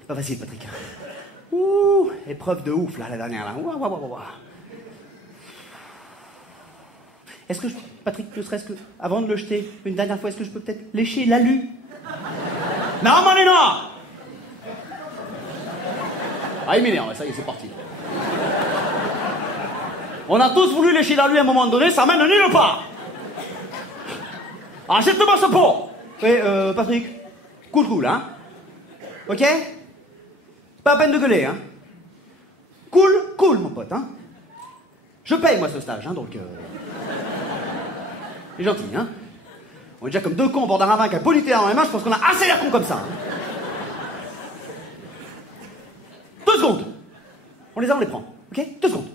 C'est pas facile, Patrick. Ouh, épreuve de ouf, là, la dernière, là. Ouah. Est-ce que Patrick, ne serait-ce que, avant de le jeter, une dernière fois, est-ce que je peux peut-être lécher l'alu? Non, Manina! Ah, il m'énerve, ça y est, c'est parti. On a tous voulu lécher l'alu à un moment donné, ça mène nulle part. Achète-moi ce pot! Oui, Patrick, cool, hein? Ok? Pas à peine de gueuler, hein? Cool, mon pote, hein? Je paye, moi, ce stage, hein, donc... C'est gentil, hein? On est déjà comme 2 cons au bord d'un ravin avec un politaire dans les mains, je pense qu'on a assez l'air cons comme ça. Hein. 2 secondes. On les a, on les prend. Ok? 2 secondes.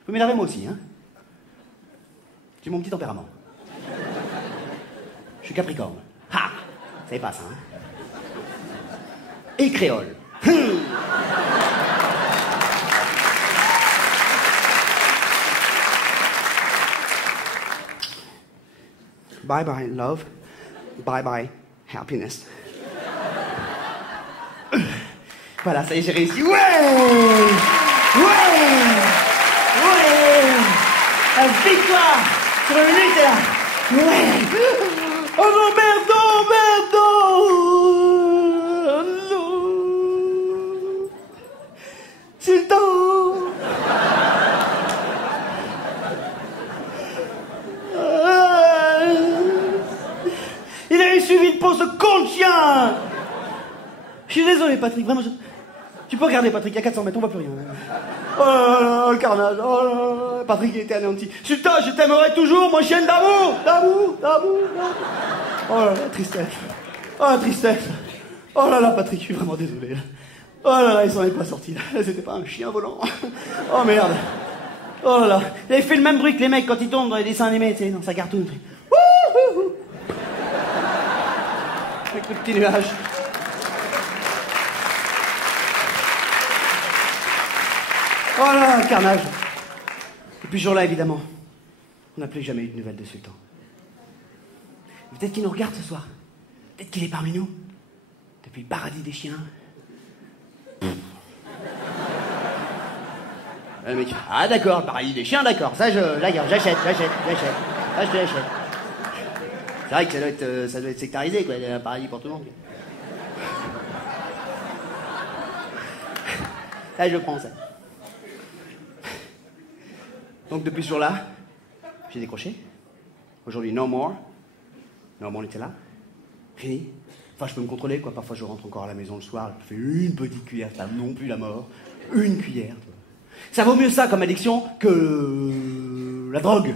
Je peux m'énerver moi aussi, hein? J'ai mon petit tempérament. Je suis Capricorne. Ha! Ça y passe, hein? Et créole. Bye bye love, bye bye happiness. Voilà, ça y est, j'ai réussi. Ouais! La victoire sur le nez, c'est là. Ouais! Oh non, merde! Non! Sultan! Il avait suivi de peau, ce con de chien! Je suis désolé, Patrick, vraiment, Tu peux regarder, Patrick, il y a 400 mètres, on voit plus rien. Oh là là, le carnage, oh là là, Patrick, il était anéanti. Sultan, je t'aimerai toujours, mon chien d'amour! Oh là là, tristesse. Oh la tristesse. Oh là là, Patrick, je suis vraiment désolé. Oh là là, il s'en est pas sorti. C'était pas un chien volant. Oh merde. Oh là là. Il avait fait le même bruit que les mecs quand ils tombent dans les dessins animés, tu sais, dans sa cartoon. Avec le petit nuage. Oh là là, carnage. Depuis ce jour-là, évidemment, on n'a plus jamais eu de nouvelles de Sultan. Peut-être qu'il nous regarde ce soir. Peut-être qu'il est parmi nous. Depuis le paradis des chiens. Le mec, ah d'accord, le paradis des chiens, d'accord. Ça, j'achète. Ça, je l'achète. C'est vrai que ça doit être sectarisé, quoi. Il y a un paradis pour tout le monde. Ça, je prends ça. Donc, depuis ce jour-là, j'ai décroché. Aujourd'hui, no more. No more Nutella. Fini. Enfin, je peux me contrôler, quoi. Parfois, je rentre encore à la maison le soir, je fais une petite cuillère, ça non plus la mort. Une cuillère, tu vois. Ça vaut mieux ça comme addiction que la drogue.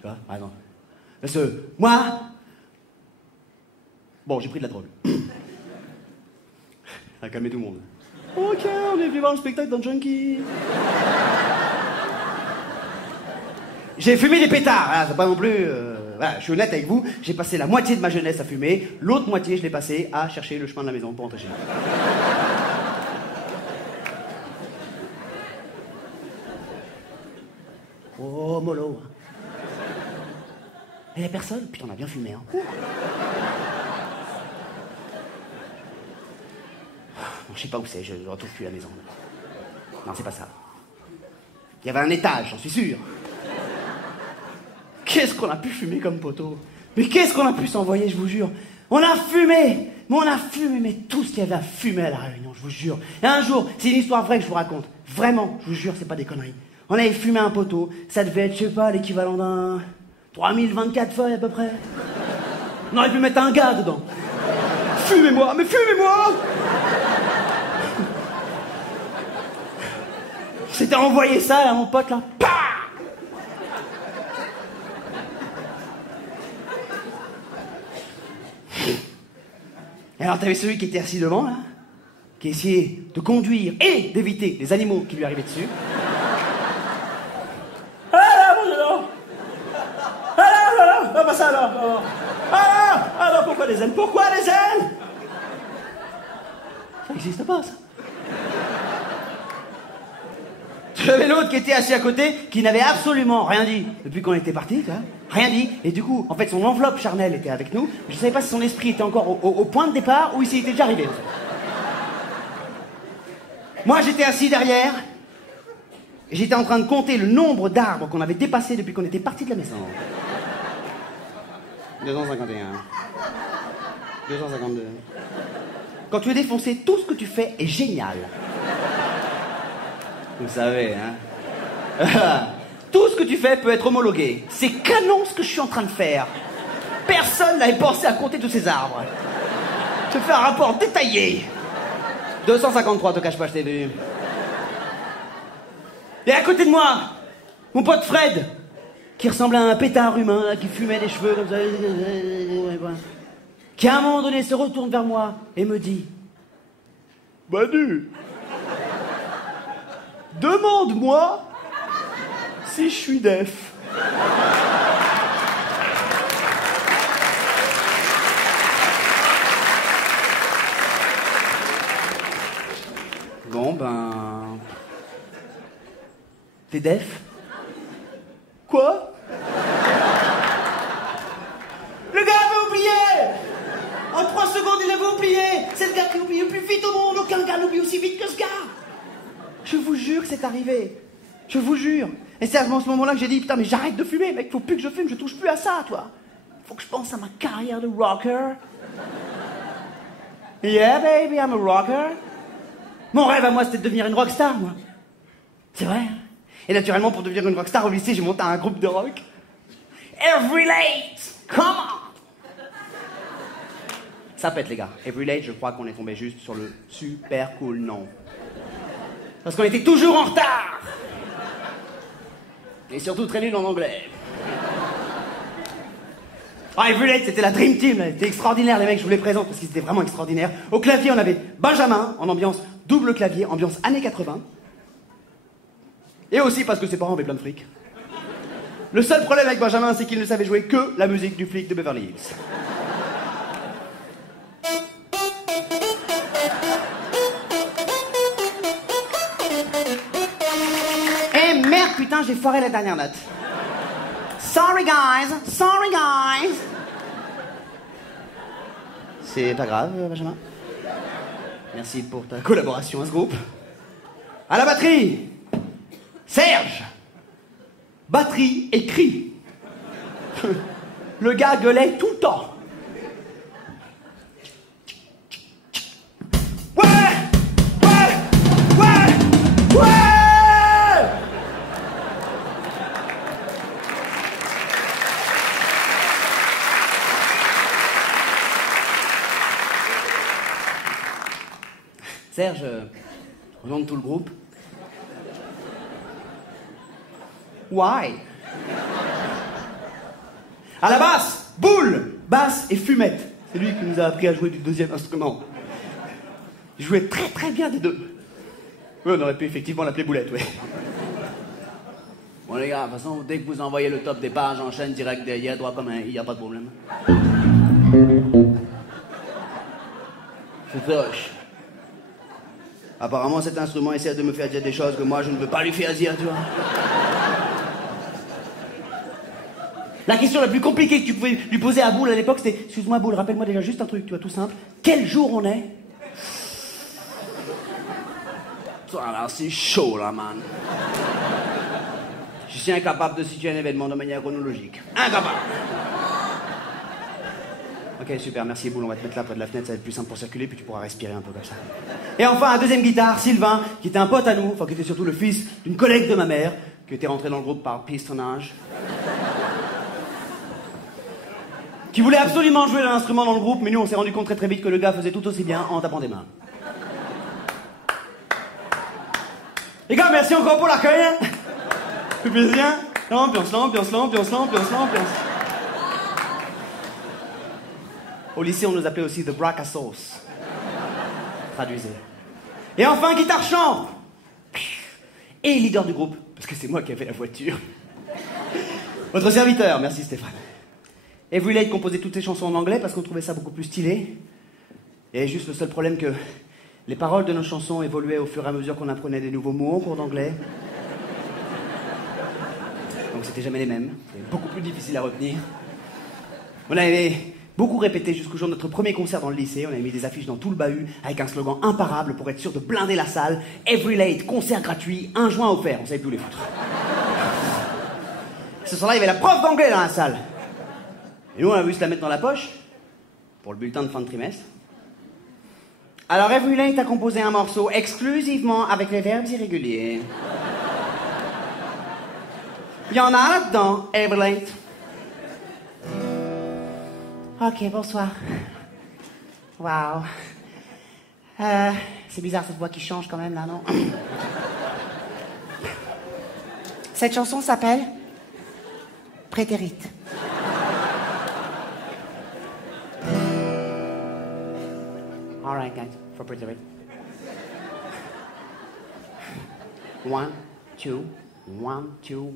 Tu vois? Ah non. Parce que moi... Bon, j'ai pris de la drogue. Ça a calmé tout le monde. Ok, on est venu voir le spectacle d'un junkie. J'ai fumé des pétards, hein, c'est pas non plus... Voilà, je suis honnête avec vous, j'ai passé la moitié de ma jeunesse à fumer, l'autre moitié je l'ai passé à chercher le chemin de la maison pour rentrer chez moi. Oh, mollo. Et y'a personne? Putain, on a bien fumé, hein. Bon, je sais pas où c'est, je retrouve plus la maison. Non, c'est pas ça. Il y avait un étage, j'en suis sûr. Qu'est-ce qu'on a pu fumer comme poteau? Mais qu'est-ce qu'on a pu s'envoyer, je vous jure? On a fumé! Mais on a fumé, mais tout ce qu'il y avait à fumer à La Réunion, je vous jure. Et un jour, c'est une histoire vraie que je vous raconte. Vraiment, je vous jure, c'est pas des conneries. On avait fumé un poteau, ça devait être, je sais pas, l'équivalent d'un 3024 feuilles à peu près. On aurait pu mettre un gars dedans. Fumez-moi, mais fumez-moi! C'était envoyé ça, là, mon pote, là. Pah! Et alors, t'avais celui qui était assis devant, là, qui essayait de conduire et d'éviter les animaux qui lui arrivaient dessus. Ah là, mon géant! Ah là, voilà! Ah bah ça alors! Ah là, pourquoi les ailes? Pourquoi les ailes? Ça n'existe pas, ça. J'avais l'autre qui était assis à côté, qui n'avait absolument rien dit depuis qu'on était partis, tu vois. Rien dit. Et du coup, en fait, son enveloppe charnelle était avec nous. Je savais pas si son esprit était encore au point de départ ou s'il était déjà arrivé. En fait. Moi, j'étais assis derrière. Et j'étais en train de compter le nombre d'arbres qu'on avait dépassés depuis qu'on était partis de la maison. 251. 252. Quand tu es défoncé, tout ce que tu fais est génial. Vous savez, hein. Tout ce que tu fais peut être homologué. C'est canon ce que je suis en train de faire. Personne n'avait pensé à compter tous ces arbres. Je te fais un rapport détaillé. 253, te cache pas, je t'ai vu. Et à côté de moi, mon pote Fred, qui ressemblait à un pétard humain, là, qui fumait les cheveux comme ça, qui à un moment donné se retourne vers moi et me dit: Manu, demande-moi si je suis def. Bon, ben... T'es def? Quoi? Le gars avait oublié! En 3 secondes, il avait oublié! C'est le gars qui oublie le plus vite au monde! Aucun gars n'oublie aussi vite que ce gars! Je vous jure que c'est arrivé. Je vous jure. Et c'est à ce moment-là que j'ai dit, putain, mais j'arrête de fumer, mec, faut plus que je fume, je touche plus à ça, toi. Faut que je pense à ma carrière de rocker. Yeah, baby, I'm a rocker. Mon rêve à moi, c'était de devenir une rockstar, moi. C'est vrai, hein? Et naturellement, pour devenir une rockstar au lycée, j'ai monté un groupe de rock. Every Late, come on! Ça pète, les gars. Every Late, je crois qu'on est tombé juste sur le super cool nom. Parce qu'on était toujours en retard. Et surtout très nul en anglais. Ah, Every Late, c'était la Dream Team, là. C'était extraordinaire, les mecs, je vous les présente parce qu'ils étaient vraiment extraordinaires. Au clavier, on avait Benjamin, en ambiance double clavier, ambiance années 80. Et aussi parce que ses parents avaient plein de fric. Le seul problème avec Benjamin, c'est qu'il ne savait jouer que la musique du flic de Beverly Hills. Eh merde, putain, j'ai foiré la dernière note. Sorry guys, sorry guys. C'est pas grave, Benjamin. Merci pour ta collaboration à ce groupe. À la batterie, Serge. Batterie et cri. Le gars gueulait tout le temps. Ouais, ouais, ouais, ouais. Serge, au nom de tout le groupe. Why? À la basse, Boule, basse et Fumette. C'est lui qui nous a appris à jouer du deuxième instrument. Il jouait très très bien des deux. Oui, on aurait pu effectivement l'appeler Boulette, oui. Bon les gars, de toute façon, dès que vous envoyez le top des pages, j'enchaîne direct derrière, droit comme un i, y a pas de problème. C'est proche. Apparemment, cet instrument essaie de me faire dire des choses que moi, je ne veux pas lui faire dire, tu vois. La question la plus compliquée que tu pouvais lui poser à Boule à l'époque, c'était « Excuse-moi, Boule, rappelle-moi déjà juste un truc, tu vois, tout simple. Quel jour on est ?» Alors, c'est chaud, là, man. Je suis incapable de situer un événement de manière chronologique. Incapable. Ok, super, merci Boule, on va te mettre là près de la fenêtre, ça va être plus simple pour circuler, puis tu pourras respirer un peu comme ça. Et enfin, un deuxième guitare, Sylvain, qui était un pote à nous, enfin qui était surtout le fils d'une collègue de ma mère, qui était rentré dans le groupe par pistonnage. Qui voulait absolument jouer d'un instrument dans le groupe, mais nous on s'est rendu compte très très vite que le gars faisait tout aussi bien en tapant des mains. Les gars, merci encore pour l'accueil. Fait plaisir. L'ambiance. Au lycée, on nous appelait aussi The Brack à Sauce. Traduisez. Et enfin, guitare-chant. Et leader du groupe, parce que c'est moi qui avais la voiture. Votre serviteur, merci Stéphane. Every Late composait toutes ses chansons en anglais parce qu'on trouvait ça beaucoup plus stylé. Et juste le seul problème que les paroles de nos chansons évoluaient au fur et à mesure qu'on apprenait des nouveaux mots en cours d'anglais. Donc c'était jamais les mêmes. C'était beaucoup plus difficile à retenir. On avait beaucoup répété jusqu'au jour de notre premier concert dans le lycée. On avait mis des affiches dans tout le bahut avec un slogan imparable pour être sûr de blinder la salle. Every Late, concert gratuit, 1 joint offert. On savait plus où les foutre. Ce soir-là, il y avait la prof d'anglais dans la salle. Et nous, on a voulu se la mettre dans la poche pour le bulletin de fin de trimestre. Alors, Every Late a composé un morceau exclusivement avec les verbes irréguliers. Il y en a là-dedans, Every Late. Ok, bonsoir. Waouh. C'est bizarre cette voix qui change quand même là, non? Cette chanson s'appelle Prétérite. All right, guys, for Prétérite. 1, 2, 1, 2.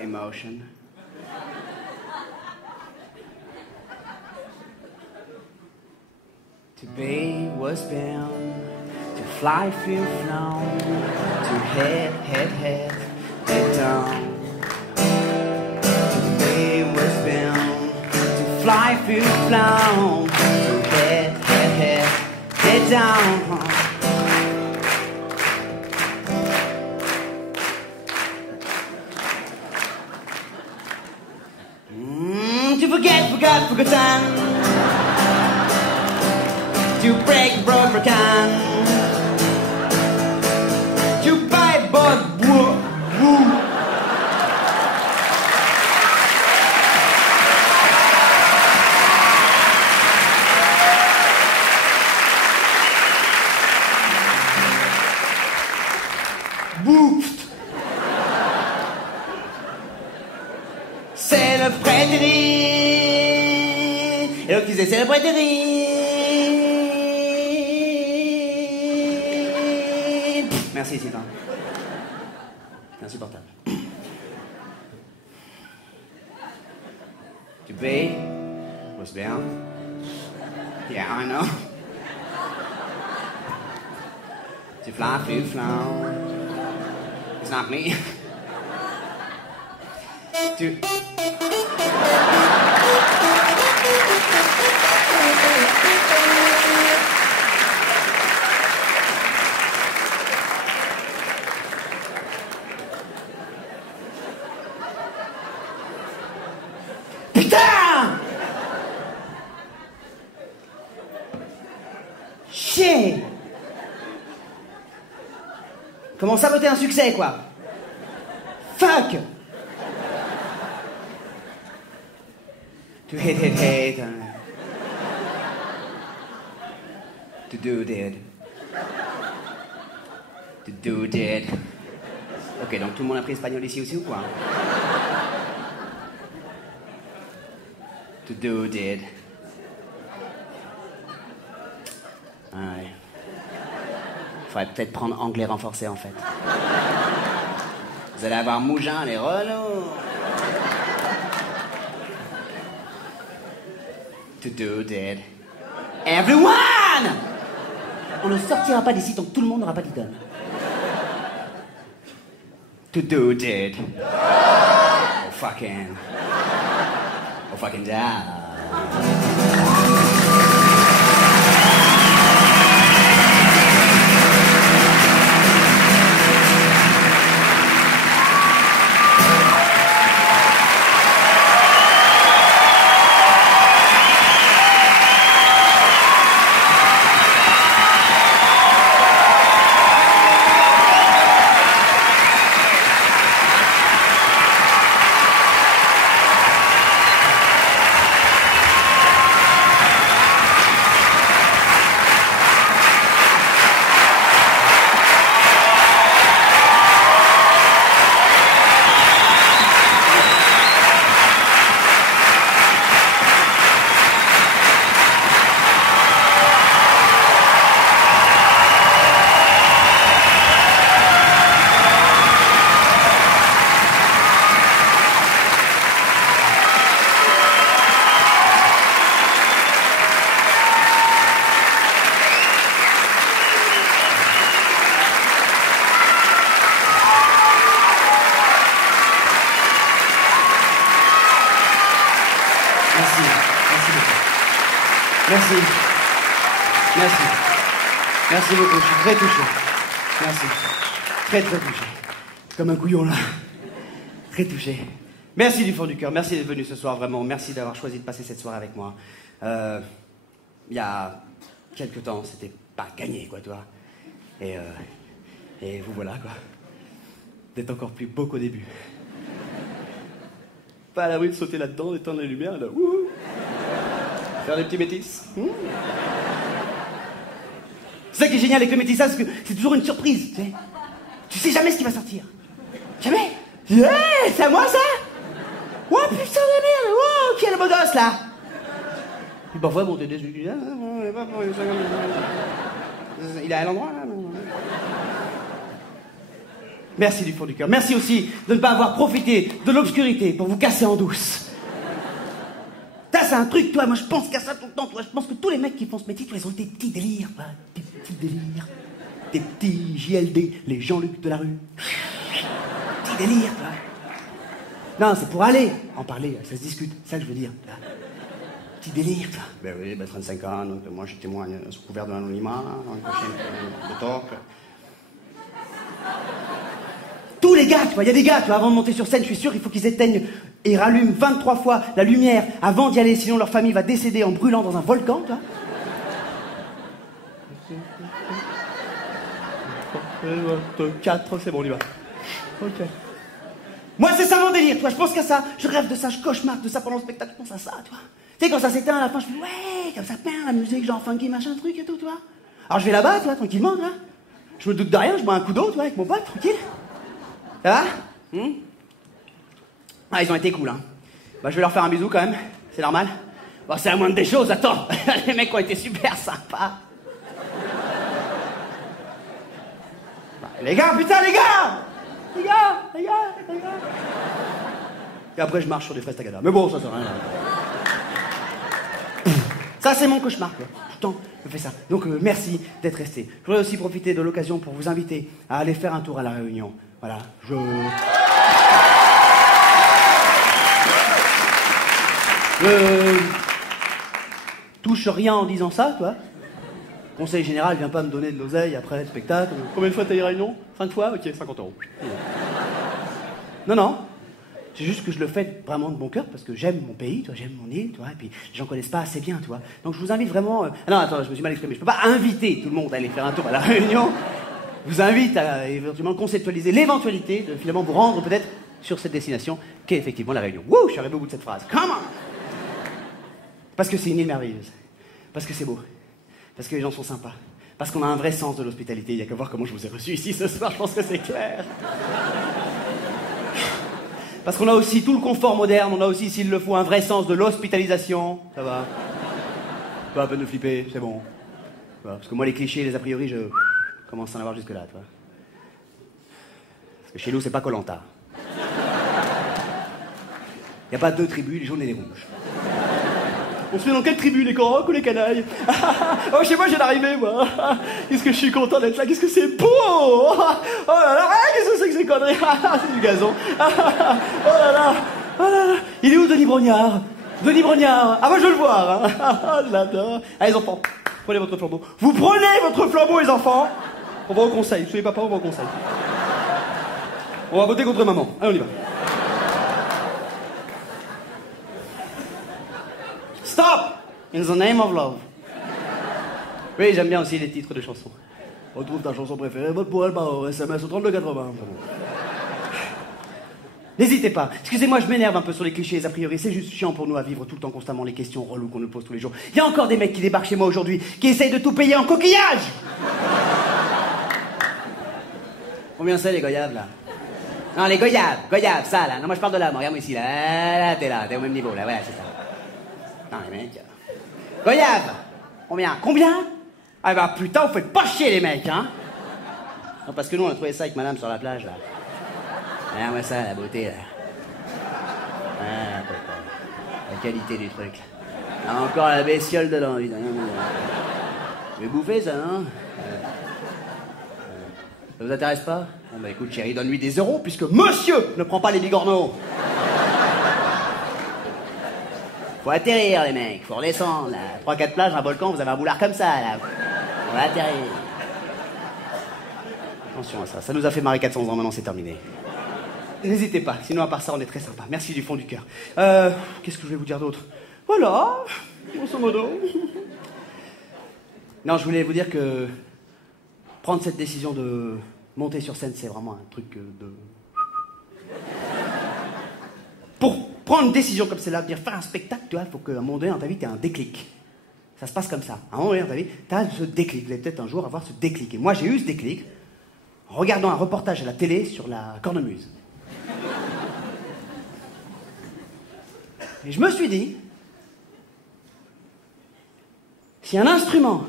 Emotion. To be was bound, to fly, feel, flown, to head down. To be was bound, to fly, feel, flown, to head down. To forget time. To break broad for can. To buy bud woo. Boufft. C'est le Prétérite. Et l'autre qui disait, c'est le Prétérite. Merci, Sylvain. C'est insupportable. To be was down. Yeah, I know. To fly, feel, flown. It's not me. To... Comment saboter un succès, quoi? Fuck! To hate. To do dead. To do dead. Ok, donc tout le monde a pris espagnol ici aussi ou quoi? To do dead. Ouais. Faudrait peut-être prendre anglais renforcé en fait. Vous allez avoir Mougin, les relous. To do dead. Everyone! On ne sortira pas d'ici tant que tout le monde n'aura pas dit donne. To do dead. Oh fucking. Oh fucking down. Merci. Merci. Merci beaucoup, je suis très touché. Merci. Très touché. Comme un couillon là. Très touché. Merci du fond du cœur, merci d'être venu ce soir, vraiment. Merci d'avoir choisi de passer cette soirée avec moi. Il y a quelques temps, c'était pas gagné, quoi, tu vois. Et vous voilà, quoi. D'être encore plus beau qu'au début. Pas à l'abri de sauter là-dedans, d'éteindre les lumières, là. Wouhou. Faire des petits métis. C'est ça qui est génial avec le métissage, c'est que c'est toujours une surprise, tu sais. Tu sais jamais ce qui va sortir. Jamais. Yeah, c'est à moi ça. Oh putain de merde. Oh, qui est le beau gosse là. Puis parfois, bon, t'es déçu. Il est à l'endroit là. Merci du fond du cœur. Merci aussi de ne pas avoir profité de l'obscurité pour vous casser en douce. Ça, c'est un truc, toi, moi je pense qu'à ça tout le temps, toi. Je pense que tous les mecs qui font ce métier, toi, ils ont des petits délires, quoi. Des petits délires. Des petits JLD, les Jean-Luc de la rue. Petits délires, toi. Non, c'est pour aller en parler, ça se discute, c'est ça que je veux dire. Là. Petit délire, toi. Ben oui, 35 ans, donc moi je témoigne sous couvert de l'anonymat, dans une prochaine de talk. Tous les gars, tu vois, il y a des gars, tu vois, avant de monter sur scène, je suis sûr, il faut qu'ils éteignent et rallument 23 fois la lumière avant d'y aller, sinon leur famille va décéder en brûlant dans un volcan, tu vois. 4, c'est bon, on y va. Ok. Moi, c'est ça mon délire, toi, je pense qu'à ça, je rêve de ça, je cauchemarde de ça pendant le spectacle, je pense à ça, tu vois. Tu sais, quand ça s'éteint à la fin, je me dis, ouais, comme ça, la musique, genre funky, machin, truc et tout, tu vois. Alors je vais là-bas, tu vois, tranquillement, tu vois. Je me doute de rien, je bois un coup d'eau, tu vois, avec mon pote, tranquille. Ça va Ah, ils ont été cool, hein. Bah, je vais leur faire un bisou quand même, c'est normal. Bah, c'est la moindre des choses, attends. Les mecs ont été super sympas. Bah, les gars, putain, les gars. Et après, je marche sur des fraises tagada. Mais bon, ça sert à rien. Ça, c'est mon cauchemar, quoi. Tout le temps, je fais ça. Donc, merci d'être resté. Je voudrais aussi profiter de l'occasion pour vous inviter à aller faire un tour à La Réunion. Voilà, je touche rien en disant ça, toi. Le conseil général vient pas me donner de l'oseille après le spectacle. Combien de fois t'as eu Réunion 5 fois. Ok, 50 €. Non. C'est juste que je le fais vraiment de bon cœur parce que j'aime mon pays, toi, j'aime mon île, toi, et puis les gens connaissent pas assez bien, toi. Donc je vous invite vraiment. Ah non, attends, je me suis mal exprimé. Je peux pas inviter tout le monde à aller faire un tour à La Réunion. vous invite à éventuellement conceptualiser l'éventualité de finalement vous rendre peut-être sur cette destination qu'est effectivement la Réunion. Wouh, je suis arrivé au bout de cette phrase. Come on! Parce que c'est une île merveilleuse. Parce que c'est beau. Parce que les gens sont sympas. Parce qu'on a un vrai sens de l'hospitalité. Il n'y a qu'à voir comment je vous ai reçu ici ce soir, je pense que c'est clair. Parce qu'on a aussi tout le confort moderne, on a aussi, s'il le faut, un vrai sens de l'hospitalisation. Ça va. Pas à peine de flipper, c'est bon. Voilà, parce que moi, les clichés, les a priori, je commence à en avoir jusque-là, tu vois. Parce que chez nous, c'est pas Koh-Lanta. Il n'y a pas deux tribus, les jaunes et les rouges. On se met dans quelle tribu, les corocs ou les canailles? Oh, chez moi, je viens d'arriver, moi. Qu'est-ce que je suis content d'être là, qu'est-ce que c'est beau. Oh là là, qu'est-ce que c'est que ces conneries? C'est du gazon. Oh là là, oh là là. Il est où, Denis Brognard? Denis Brognard. Ah, moi, je veux le voir. Ah, je l'adore. Allez, les enfants, prenez votre flambeau. Vous prenez votre flambeau, les enfants. On va au conseil. Soyez papa, on va au conseil. On va voter contre maman. Allez, on y va. Stop! In the name of love. Oui, j'aime bien aussi les titres de chansons. Retrouve ta chanson préférée, vote pour elle par SMS au 3280. N'hésitez pas. Excusez-moi, je m'énerve un peu sur les clichés et les a priori. C'est juste chiant pour nous à vivre tout le temps constamment les questions reloues qu'on nous pose tous les jours. Il y a encore des mecs qui débarquent chez moi aujourd'hui, qui essayent de tout payer en coquillage. Combien c'est les goyaves là? Non, les goyaves, ça là. Non, moi je parle de là, regarde-moi ici là. Là, t'es au même niveau là, voilà, c'est ça. Non, les mecs. Goyave! Combien? Ah bah putain, vous faites pas chier les mecs, hein? Non, parce que nous on a trouvé ça avec madame sur la plage là. Regarde-moi ça, la beauté là. Ah, la qualité du truc. Ah, encore la bestiole dedans, évidemment. Je vais bouffer ça, non? Ça vous intéresse pas? Bon bah écoute chérie, donne-lui des euros puisque monsieur ne prend pas les bigorneaux. Faut atterrir les mecs, faut redescendre là. 3-4 plages, un volcan, vous avez un boulard comme ça là. Faut atterrir. Attention à ça, ça nous a fait marrer 400 ans, maintenant c'est terminé. N'hésitez pas, sinon à part ça on est très sympa. Merci du fond du cœur. Qu'est-ce que je vais vous dire d'autre? Voilà, grosso modo. Non, je voulais vous dire que prendre cette décision de monter sur scène, c'est vraiment un truc de... Pour prendre une décision comme celle-là, venir faire un spectacle, tu vois, il faut qu'à un moment donné dans ta vie, tu aies un déclic. Ça se passe comme ça. À un moment donné dans ta vie, tu as ce déclic. Vous allez peut-être un jour avoir ce déclic. Et moi, j'ai eu ce déclic en regardant un reportage à la télé sur la cornemuse. Et je me suis dit, si un instrument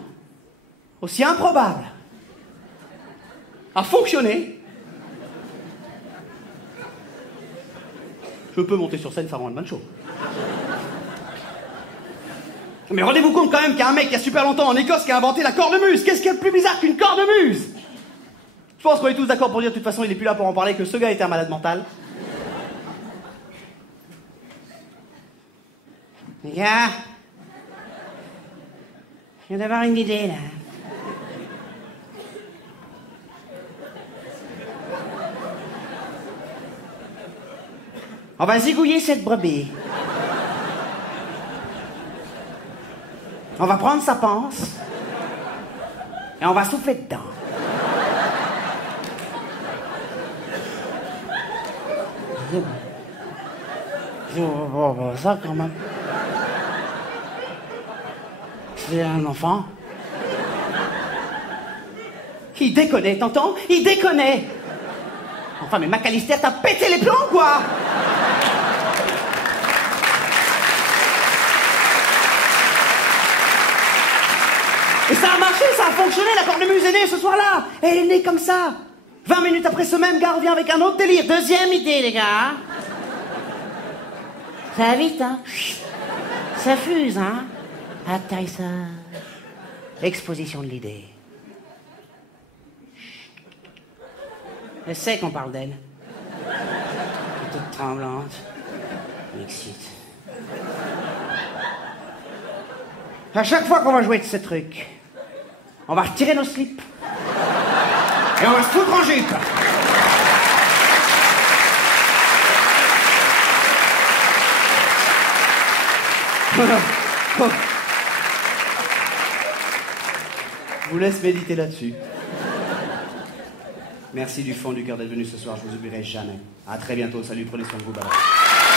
aussi improbable a fonctionné, je peux monter sur scène faire un one-man show. Mais rendez-vous compte quand même qu'il y a un mec qui a super longtemps en Écosse qui a inventé la cornemuse. Qu'est-ce qu'il y a de plus bizarre qu'une cornemuse? Je pense qu'on est tous d'accord pour dire de toute façon il est plus là pour en parler, que ce gars était un malade mental. Les gars, je viens d'avoir une idée là. On va zigouiller cette brebis. On va prendre sa panse et on va souffler dedans. Ça quand même. C'est un enfant. Il déconne, t'entends? Il déconne. Enfin, mais McAllister, t'as pété les plombs, quoi! Et ça a marché, ça a fonctionné, la cornemuse est née ce soir-là. Et elle est née comme ça. 20 minutes après, ce même gars revient avec un autre délire. Deuxième idée, les gars. Ça va vite, hein? Ça fuse, hein? Atterrissage. Exposition de l'idée. Elle sait qu'on parle d'elle. Elle est toute tremblante. Elle m'excite. À chaque fois qu'on va jouer de ce truc, on va retirer nos slips. Et on va se foutre en jupe. Je vous laisse méditer là-dessus. Merci du fond du cœur d'être venu ce soir, je vous oublierai jamais. À très bientôt, salut, prenez soin de vous, bye bye.